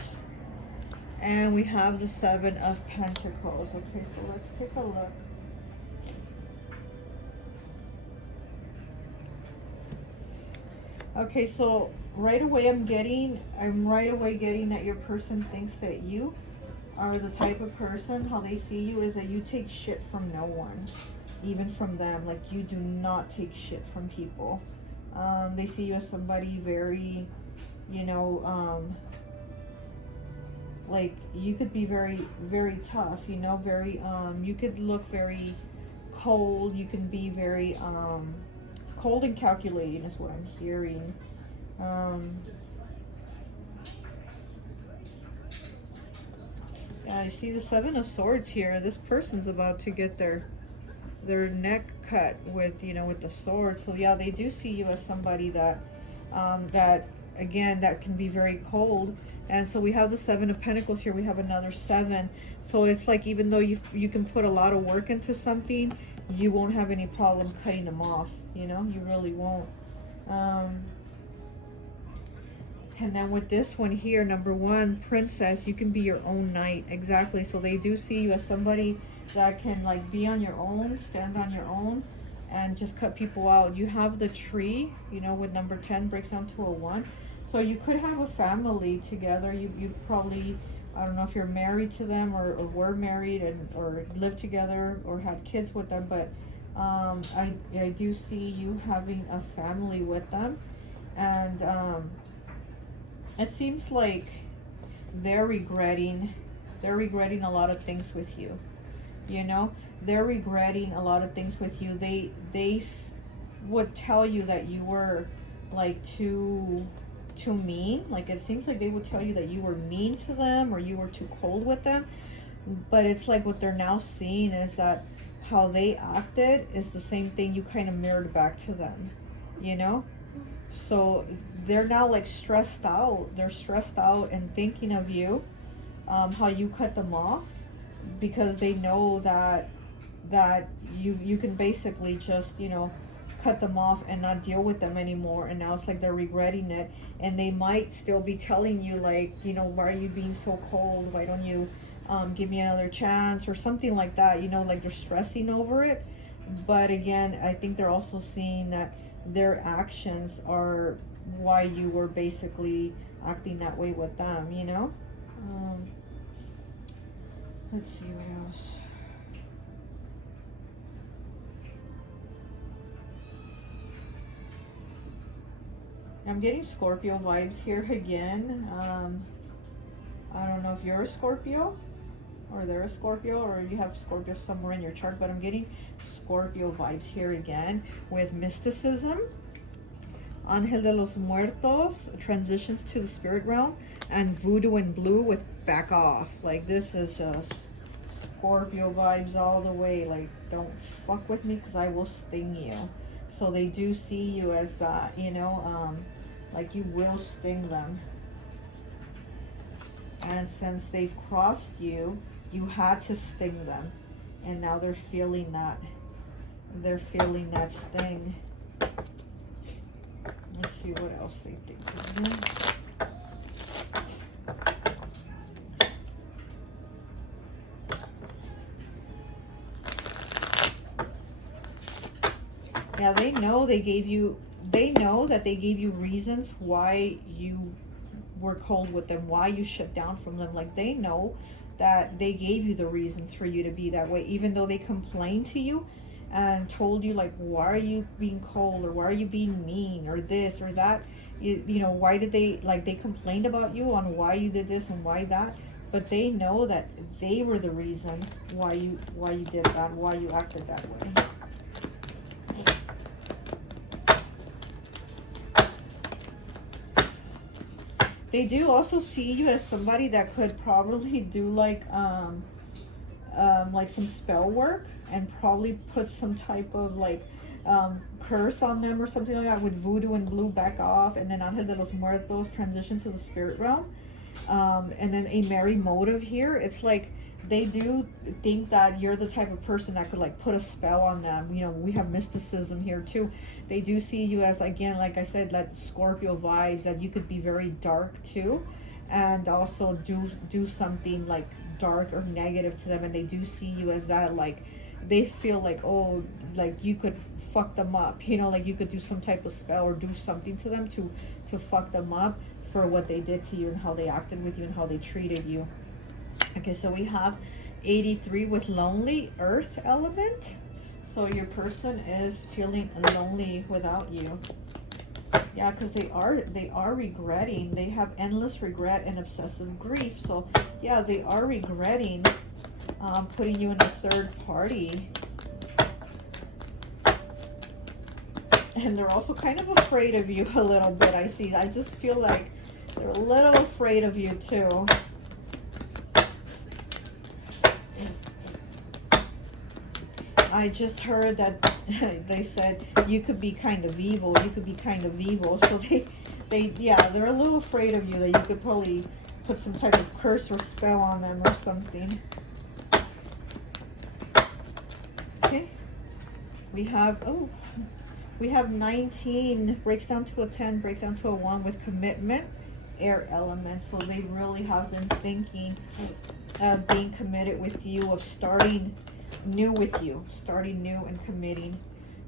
And we have the 7 of Pentacles. Okay, so let's take a look. Okay, so right away I'm right away getting that your person thinks that you are the type of person, how they see you is that you take shit from no one, even from them. Like, you do not take shit from people. They see you as somebody very, you know, like, you could be very, very tough, you know, very, you could look very cold. You can be very, cold and calculating is what I'm hearing. Yeah, I see the Seven of Swords here. This person's about to get their neck cut with, you know, with the sword. So yeah, they do see you as somebody that that again, that can be very cold. And so we have the Seven of Pentacles here. We have another 7. So it's like, even though you can put a lot of work into something, you won't have any problem cutting them off. You know, you really won't. And then with this one here, number 1, Princess, you can be your own knight. Exactly. So they do see you as somebody that can, like, be on your own, stand on your own, and just cut people out. You have the tree, you know, with number 10 breaks down to a 1. So you could have a family together. You probably, I don't know if you're married to them or were married and or live together or had kids with them, but I do see you having a family with them. And it seems like they're regretting a lot of things with you. You know, they're regretting a lot of things with you. They would tell you that you were, like, too mean. Like, it seems like they would tell you that you were mean to them or you were too cold with them. But it's like what they're now seeing is that how they acted is the same thing you kind of mirrored back to them, you know? So they're now, like, stressed out. They're stressed out and thinking of you, how you cut them off, because they know that you can basically just, you know, cut them off and not deal with them anymore. And now it's like they're regretting it, and they might still be telling you, like, you know, why are you being so cold? Why don't you give me another chance or something like that? You know, like, they're stressing over it. But again, I think they're also seeing that their actions are why you were basically acting that way with them, you know? Let's see what else. I'm getting Scorpio vibes here again. I don't know if you're a Scorpio or they're a Scorpio or you have Scorpio somewhere in your chart, but I'm getting Scorpio vibes here again with mysticism, Ángel de los Muertos, transitions to the spirit realm, and voodoo in blue with back off. Like, this is just Scorpio vibes all the way. Like, don't fuck with me because I will sting you. So they do see you as that, you know, like, you will sting them. And since they've crossed you, you had to sting them. And now they're feeling that. They're feeling that sting. Let's see what else they think. Yeah, they know that they gave you reasons why you were cold with them, why you shut down from them. Like, they know that they gave you the reasons for you to be that way, even though they complained to you and told you, like, why are you being cold, or why are you being mean, or this or that. You know, why did they, like, they complained about you on why you did this and why that, but they know that they were the reason why you did that, why you acted that way. They do also see you as somebody that could probably do, like some spell work and probably put some type of, like, curse on them or something like that, with voodoo and blue back off, and then Ángel de los Muertos, transition to the spirit realm, and then a merry motive here. It's like they do think that you're the type of person that could, like, put a spell on them. You know, we have mysticism here too. They do see you as, again, like I said, that Scorpio vibes, that you could be very dark too, and also do something, like, dark or negative to them. And they do see you as that, like, they feel like, oh, like you could fuck them up, you know, like you could do some type of spell or do something to them to fuck them up for what they did to you and how they acted with you and how they treated you. Okay, so we have 83 with lonely, earth element. So your person is feeling lonely without you. Yeah, because they are regretting. They have endless regret and obsessive grief. So yeah, they are regretting putting you in a third party. And they're also kind of afraid of you a little bit, I see. I just feel like they're a little afraid of you too. I just heard that they said you could be kind of evil. You could be kind of evil. So yeah, they're a little afraid of you, that you could probably put some type of curse or spell on them or something. Okay. We have 19, breaks down to a 10, breaks down to a 1 with commitment, air element. So they really have been thinking of being committed with you, of starting new with you, starting new and committing.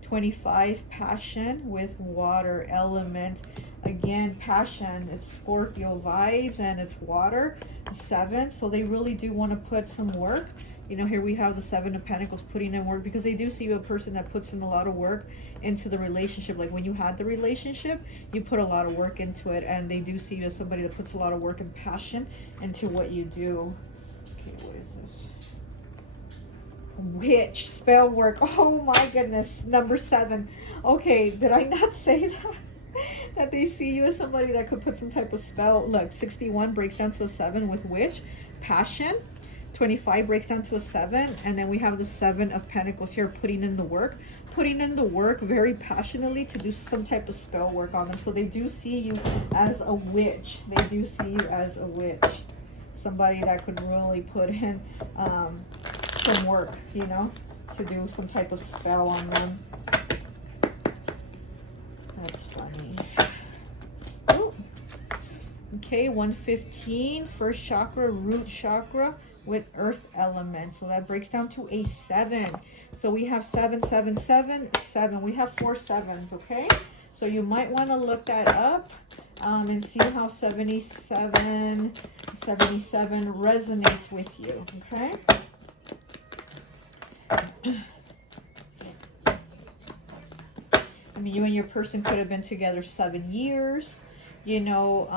25, passion with water element. Again, passion, it's Scorpio vibes and it's water. 7, so they really do want to put some work. You know, here we have the 7 of Pentacles, putting in work, because they do see you a person that puts in a lot of work into the relationship. Like when you had the relationship, you put a lot of work into it, and they do see you as somebody that puts a lot of work and passion into what you do. Okay, what is this? Witch, spell work. Oh my goodness, number 7. Okay, did I not say that? That they see you as somebody that could put some type of spell. Look, 61 breaks down to a 7 with witch, passion. 25 breaks down to a 7, and then we have the 7 of Pentacles here, putting in the work very passionately to do some type of spell work on them. So they do see you as a witch. They do see you as a witch, somebody that could really put in some work, you know, to do some type of spell on them. That's funny. Ooh. Okay, 115, first chakra, root chakra with earth element. So that breaks down to a 7. So we have 7, 7, 7, 7. We have 4 7s, okay? So you might want to look that up and see how 77 resonates with you, okay? I mean, you and your person could have been together 7 years, you know,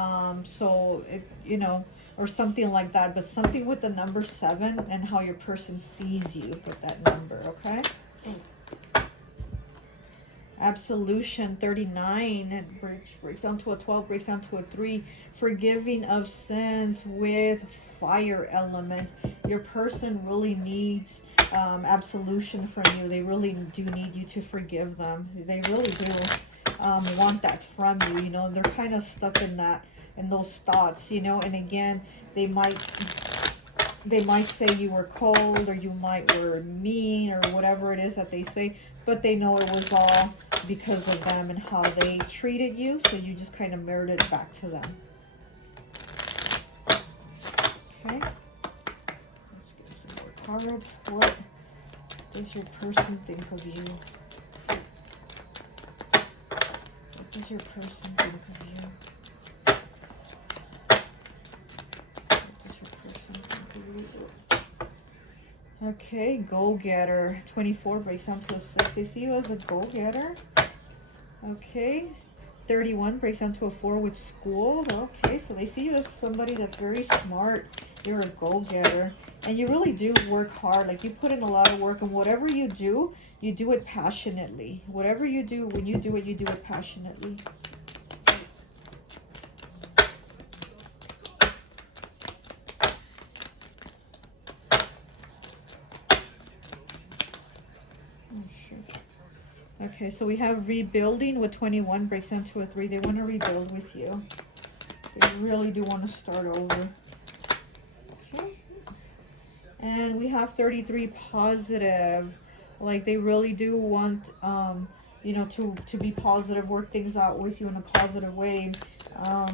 so, you know, or something like that, but something with the number 7 and how your person sees you with that number, okay? Absolution, 39, it breaks down to a 12, breaks down to a 3. Forgiving of sins with fire element. Your person really needs absolution from you. They really do need you to forgive them. They really do want that from you, you know. They're kind of stuck in that, in those thoughts, you know. And again, they might say you were cold, or you might were mean, or whatever it is that they say, but they know it was all because of them and how they treated you, so you just kind of mirrored it back to them. Okay, let's get some more cards. What does your person think of you? What does your person think of you? Okay, go-getter. 24 breaks down to a 6. They see you as a go-getter. Okay. 31 breaks down to a 4 with school. Okay, so they see you as somebody that's very smart. You're a go-getter. And you really do work hard. Like, you put in a lot of work. And whatever you do it passionately. Whatever you do, when you do it passionately. Okay, so we have rebuilding with 21 breaks down to a 3. They want to rebuild with you. They really do want to start over. Okay. And we have 33 positive. Like, they really do want, you know, to be positive, work things out with you in a positive way. I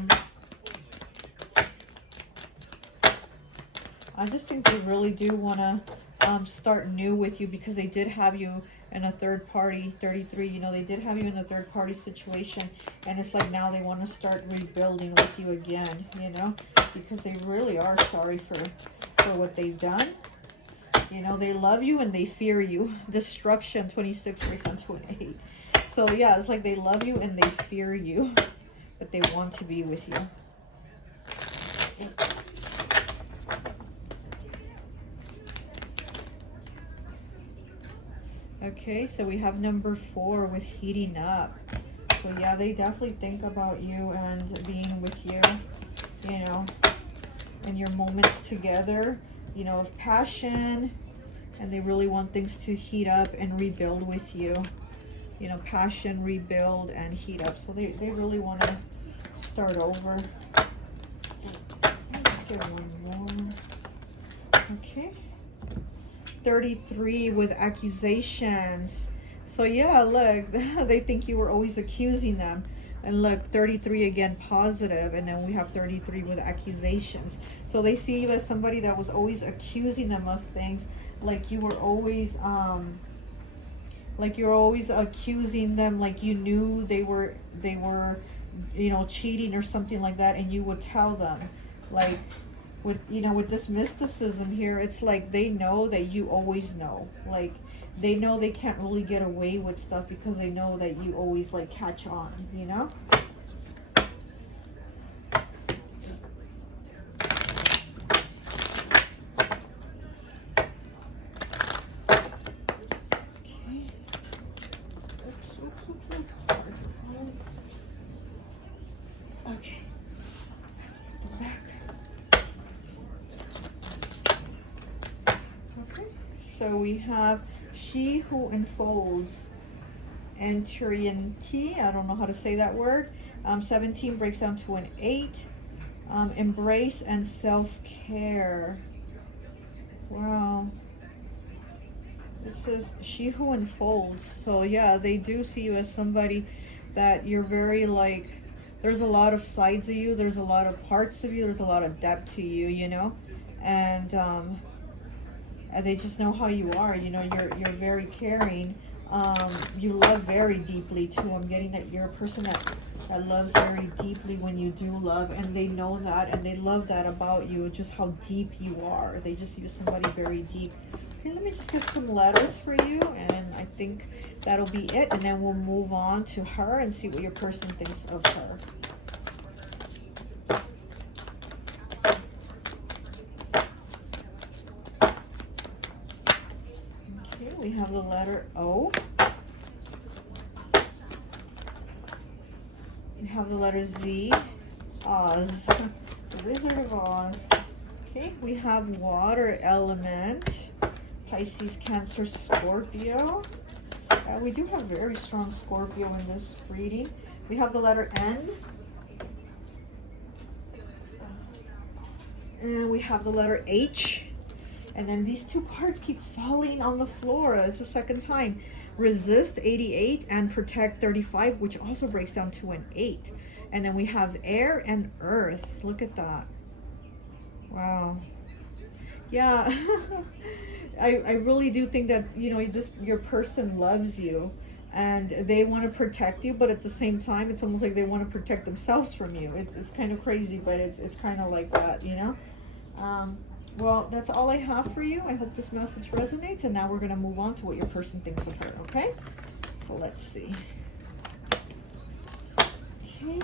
just think they really do want to start new with you, because they did have you in a third party. 33, you know, they did have you in a third party situation, and it's like now they want to start rebuilding with you again, you know, because they really are sorry for what they've done. You know, they love you and they fear you. Destruction, 26 breaks down to an 8. So yeah, it's like they love you and they fear you, but they want to be with you. Okay, so we have number 4 with heating up. So yeah, they definitely think about you and being with you, you know, in your moments together, you know, of passion, and they really want things to heat up and rebuild with you. You know, passion, rebuild, and heat up. So they really want to start over. Let's get one more. Okay. 33 with accusations. So yeah, look, they think you were always accusing them. And look, 33 again, positive, and then we have 33 with accusations. So they see you as somebody that was always accusing them of things, like you were always accusing them, like you knew they were you know, cheating or something like that, and you would tell them. Like with, you know, with this mysticism here, it's like they know that you always know. Like they know they can't really get away with stuff because they know that you always like catch on, you know. Okay. So we have she who enfolds, T. I don't know how to say that word. 17 breaks down to an 8. Embrace and self-care. Wow. This is she who enfolds. So yeah, they do see you as somebody that you're very like, there's a lot of sides of you, there's a lot of parts of you, there's a lot of depth to you, you know, and they just know how you are. You know, you're very caring. You love very deeply too. I'm getting that you're a person that loves very deeply when you do love, and they know that, and they love that about you, just how deep you are. They just see somebody very deep. Okay, let me just get some letters for you, and I think that'll be it, and then we'll move on to her and see what your person thinks of her. Okay, we have the letter O. We have the letter Z. Oz. The Wizard of Oz. Okay, we have water element. Pisces, Cancer, Scorpio. We do have very strong Scorpio in this reading. We have the letter N. And we have the letter H. And then these two cards keep falling on the floor. It's the second time. Resist, 88, and Protect, 35, which also breaks down to an 8. And then we have Air and Earth. Look at that. Wow. Yeah. I really do think that, you know, your person loves you and they want to protect you, but at the same time, it's almost like they want to protect themselves from you. It's kind of crazy, but it's kind of like that, you know? Well, that's all I have for you. I hope this message resonates, and now we're going to move on to what your person thinks of her, okay? So let's see. Okay.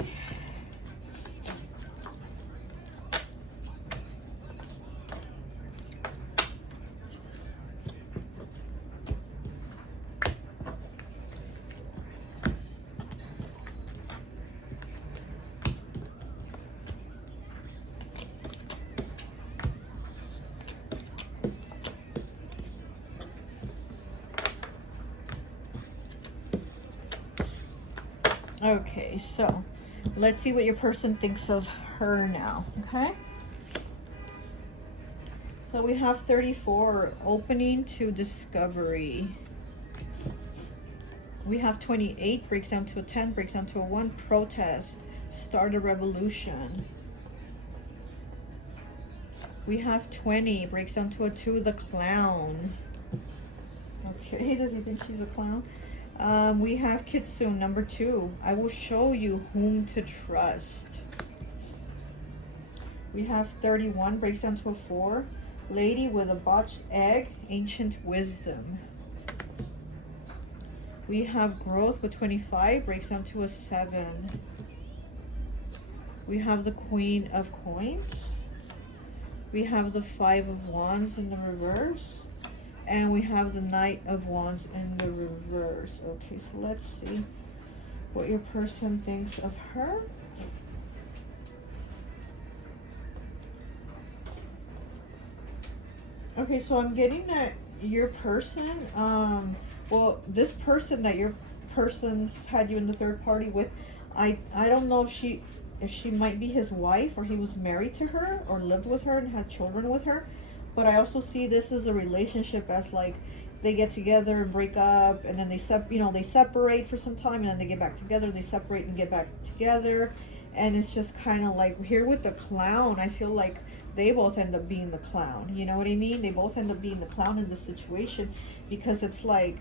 Okay, so let's see what your person thinks of her now, okay? So we have 34, opening to discovery. We have 28, breaks down to a 10, breaks down to a 1, protest, start a revolution. We have 20, breaks down to a 2, the clown. Okay, does he think she's a clown? We have Kitsune, number 2. I will show you whom to trust. We have 31, breaks down to a 4. Lady with a botched egg, ancient wisdom. We have growth with 25, breaks down to a 7. We have the Queen of Coins. We have the 5 of Wands in the reverse. And we have the Knight of Wands in the reverse. Okay, so let's see what your person thinks of her. Okay, so I'm getting that your person, well, this person that your person's had you in the third party with, I don't know if she might be his wife, or he was married to her or lived with her and had children with her. But I also see this as a relationship as like they get together and break up, and then they separate for some time, and then they get back together. They separate and get back together, and it's just kind of like here with the clown. I feel like they both end up being the clown. You know what I mean? They both end up being the clown in this situation, because it's like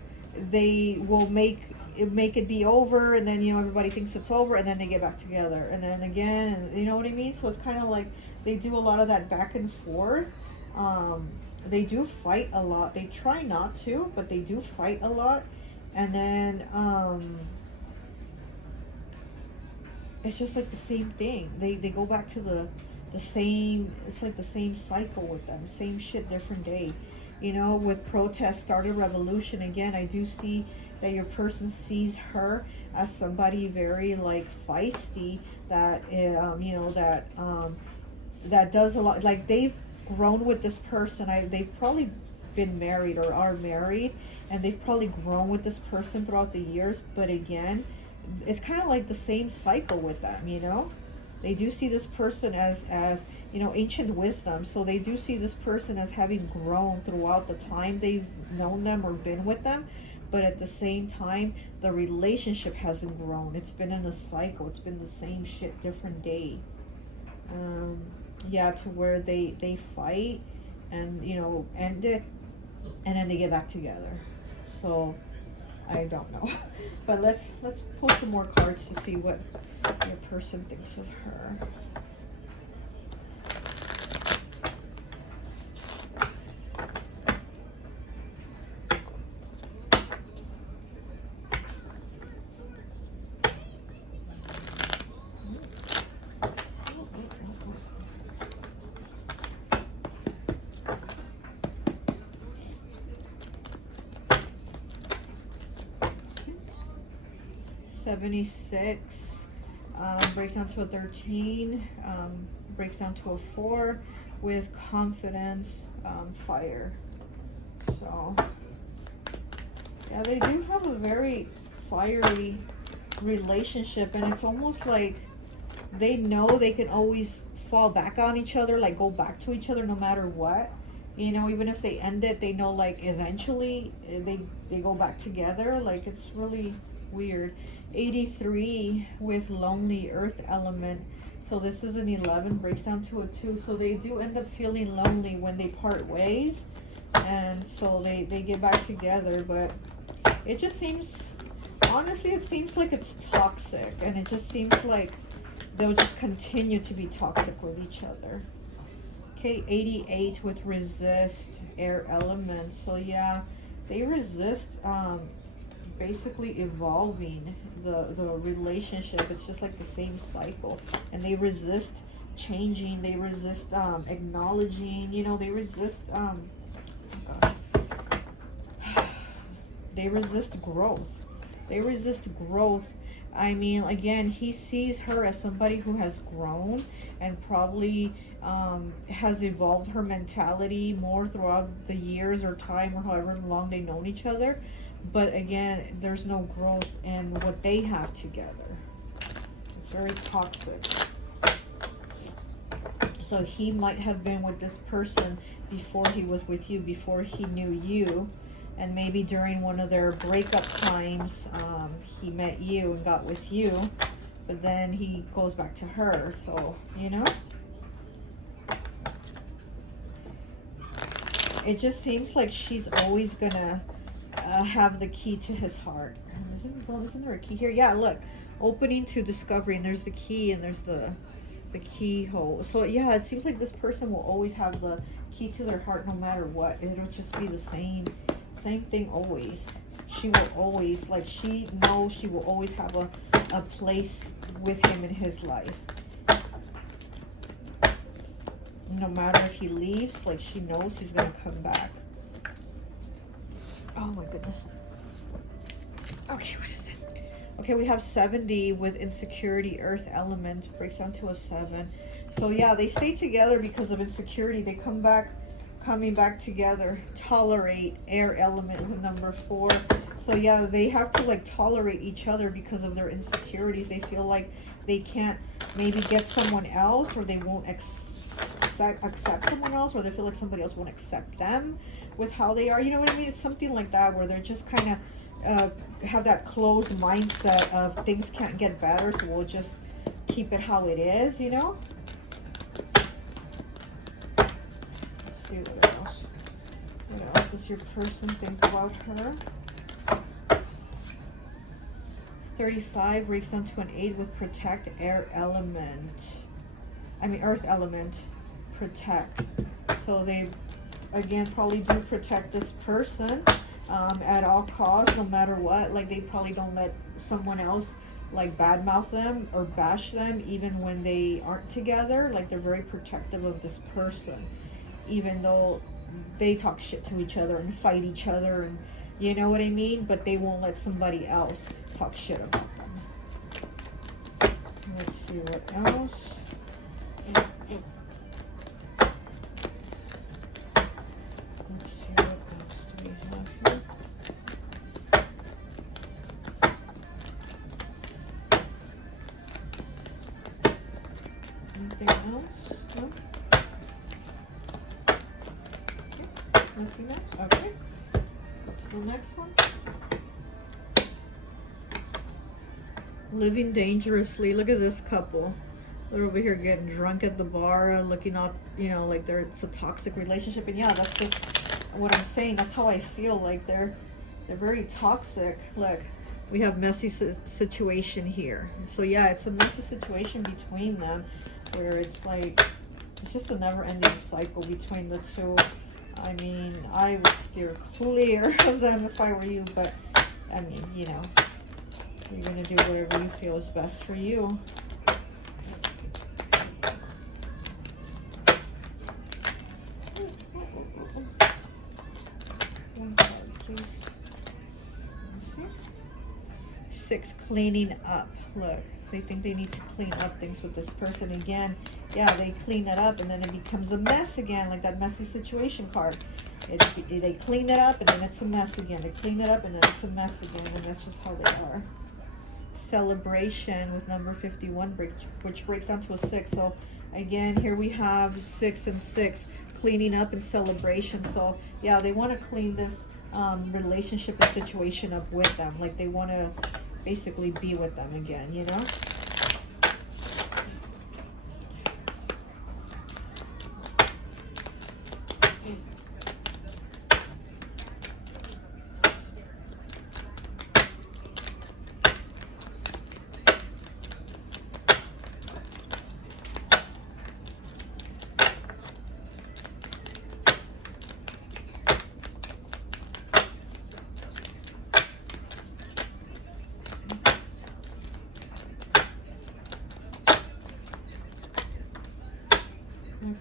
they will make it be over, and then everybody thinks it's over, and then they get back together, and then again, and you know what I mean? So it's kind of like they do a lot of that back and forth. They do fight a lot. They try not to, but they do fight a lot. And then it's just like the same thing. They go back to the same, it's like the same cycle with them. Same shit, different day. With protest started revolution. Again, I do see that your person sees her as somebody very like feisty, that that does a lot. Like they've grown with this person. They've probably been married or are married, and they've probably grown with this person throughout the years. But again, it's kind of like the same cycle with them. They do see this person as ancient wisdom. So they do see this person as having grown throughout the time they've known them or been with them. But at the same time, the relationship hasn't grown. It's been in a cycle. It's been the same shit, different day. Yeah, to where they fight and end it, and then they get back together. So I don't know. But let's pull some more cards to see what your person thinks of her. 76, breaks down to a 13, breaks down to a 4 with confidence, fire. So yeah, they do have a very fiery relationship, and it's almost like they know they can always fall back on each other, like go back to each other no matter what. Even if they end it, they know like eventually they go back together. Like it's really weird. 83 with lonely, earth element. So this is an 11, breaks down to a 2. So they do end up feeling lonely when they part ways, and so they get back together. But it just seems, honestly, it seems like it's toxic, and it just seems like they'll just continue to be toxic with each other. Okay, 88 with resist, air element. So yeah, they resist basically evolving the relationship. It's just like the same cycle, and they resist changing. They resist acknowledging. They resist they resist growth. They resist growth. I mean, again, he sees her as somebody who has grown and probably has evolved her mentality more throughout the years or time or however long they've known each other. But again, there's no growth in what they have together. It's very toxic. So he might have been with this person before he was with you, before he knew you. And maybe during one of their breakup times, he met you and got with you. But then he goes back to her. So, it just seems like she's always gonna have the key to his heart. Isn't there a key here? Yeah, look, opening to discovery, and there's the key, and there's the keyhole. So yeah, it seems like this person will always have the key to their heart no matter what. It'll just be the same thing always. She will always, like, she knows she will always have a place with him in his life. No matter if he leaves, like, she knows he's gonna come back. Oh my goodness. Okay, what is it? Okay, we have 70 with insecurity, earth element, breaks down to a 7. So yeah, they stay together because of insecurity. They coming back together. Tolerate, air element with number 4. So yeah, they have to like tolerate each other because of their insecurities. They feel like they can't maybe get someone else, or they won't accept someone else, or they feel like somebody else won't accept them with how they are. You know what I mean? It's something like that, where they're just kind of have that closed mindset of things can't get better, so we'll just keep it how it is, you know? Let's see what else. What else does your person think about her? 35 breaks down to an 8 with protect, air element. I mean, earth element, protect. So they, again, probably do protect this person at all costs, no matter what. Like, they probably don't let someone else, like, badmouth them or bash them, even when they aren't together. Like, they're very protective of this person, even though they talk shit to each other and fight each other, and you know what I mean? But they won't let somebody else talk shit about them. Let's see what else. Let's see what else do we have here. Anything else? No? Okay. Nothing else? Okay. Let's go to the next one. Living dangerously. Look at this couple. They're over here getting drunk at the bar, looking up, you know, like it's a toxic relationship. And yeah, that's just what I'm saying. That's how I feel. Like they're very toxic. Look, we have messy situation here. So yeah, it's a messy situation between them, where it's like, it's just a never-ending cycle between the two. I mean, I would steer clear of them if I were you, but I mean, you know, you're going to do whatever you feel is best for you. One card, please. 6, cleaning up. Look, they think they need to clean up things with this person again. Yeah, they clean it up and then it becomes a mess again, like that messy situation card. They clean it up and then it's a mess again. They clean it up and then it's a mess again, and that's just how they are. Celebration with number 51, which breaks down to a 6. So again, here we have 6 and 6, cleaning up and celebration. So yeah, they want to clean this relationship and situation up with them. Like they want to basically be with them again, you know?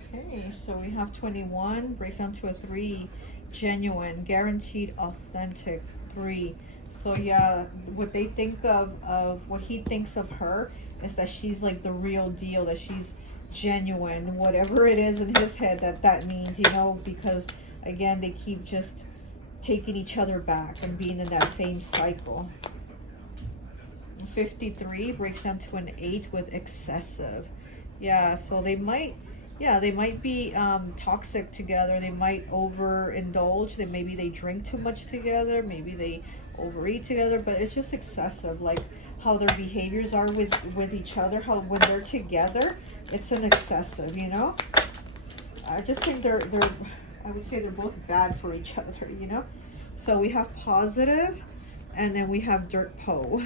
Okay, so we have 21, breaks down to a 3, genuine, guaranteed, authentic, 3. So yeah, what they think of what he thinks of her is that she's like the real deal, that she's genuine, whatever it is in his head that means, you know, because again, they keep just taking each other back and being in that same cycle. 53 breaks down to an 8 with excessive. Yeah, so they might be toxic together. They might overindulge. Maybe they drink too much together. Maybe they overeat together. But it's just excessive, like how their behaviors are with each other. How when they're together, it's an excessive. You know, I just think they're I would say they're both bad for each other, you know? So we have positive, and then we have Dirt Poe.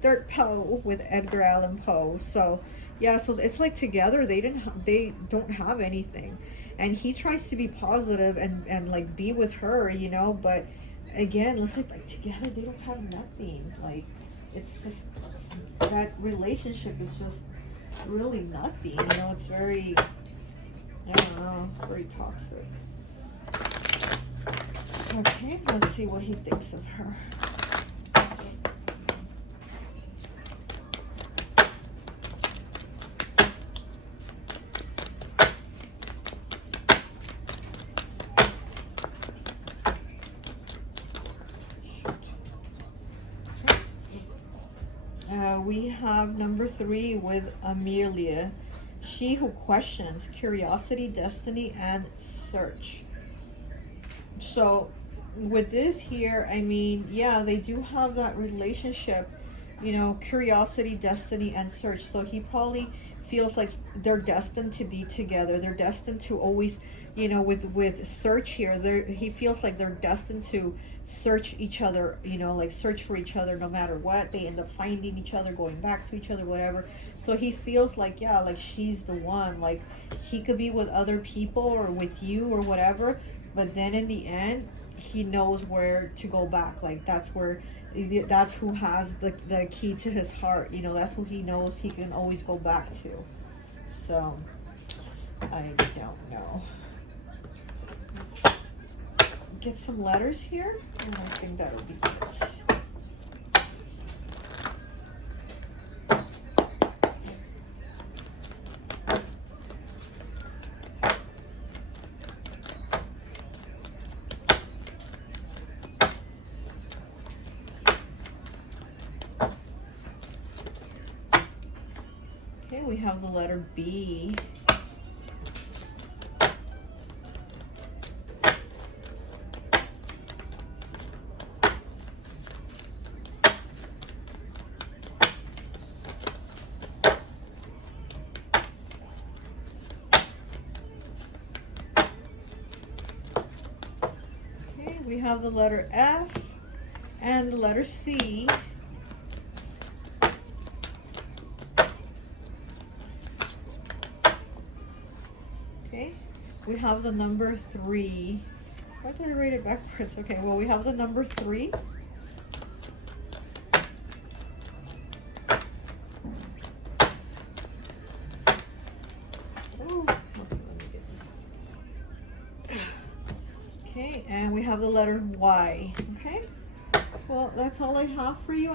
Dirt Poe with Edgar Allan Poe. So yeah, so it's like together they don't have anything. And he tries to be positive and like be with her, you know, but again, let's like together they don't have nothing. Like it's just that relationship is just really nothing, you know. It's very, I don't know, very toxic. Okay, let's see what he thinks of her. We have number 3 with Amelia. She who questions, curiosity, destiny, and search. So with this here, I mean, yeah, they do have that relationship, you know, curiosity, destiny, and search. So he probably feels like they're destined to be together. They're destined to always, you know, with search here, he feels like they're destined to search each other, you know, like search for each other no matter what. They end up finding each other, going back to each other, whatever. So he feels like, yeah, like she's the one. Like he could be with other people or with you or whatever, but then in the end he knows where to go back. Like that's who has the key to his heart, you know. That's who he knows he can always go back to. So I don't know. Get some letters here, and I think that'll be good. Okay, we have the letter B. We have the letter F and the letter C. Okay, we have the number 3. Why did I write it backwards? Okay, well, we have the number 3. Okay, and we have the letter Y. Okay, well, that's all I have for you.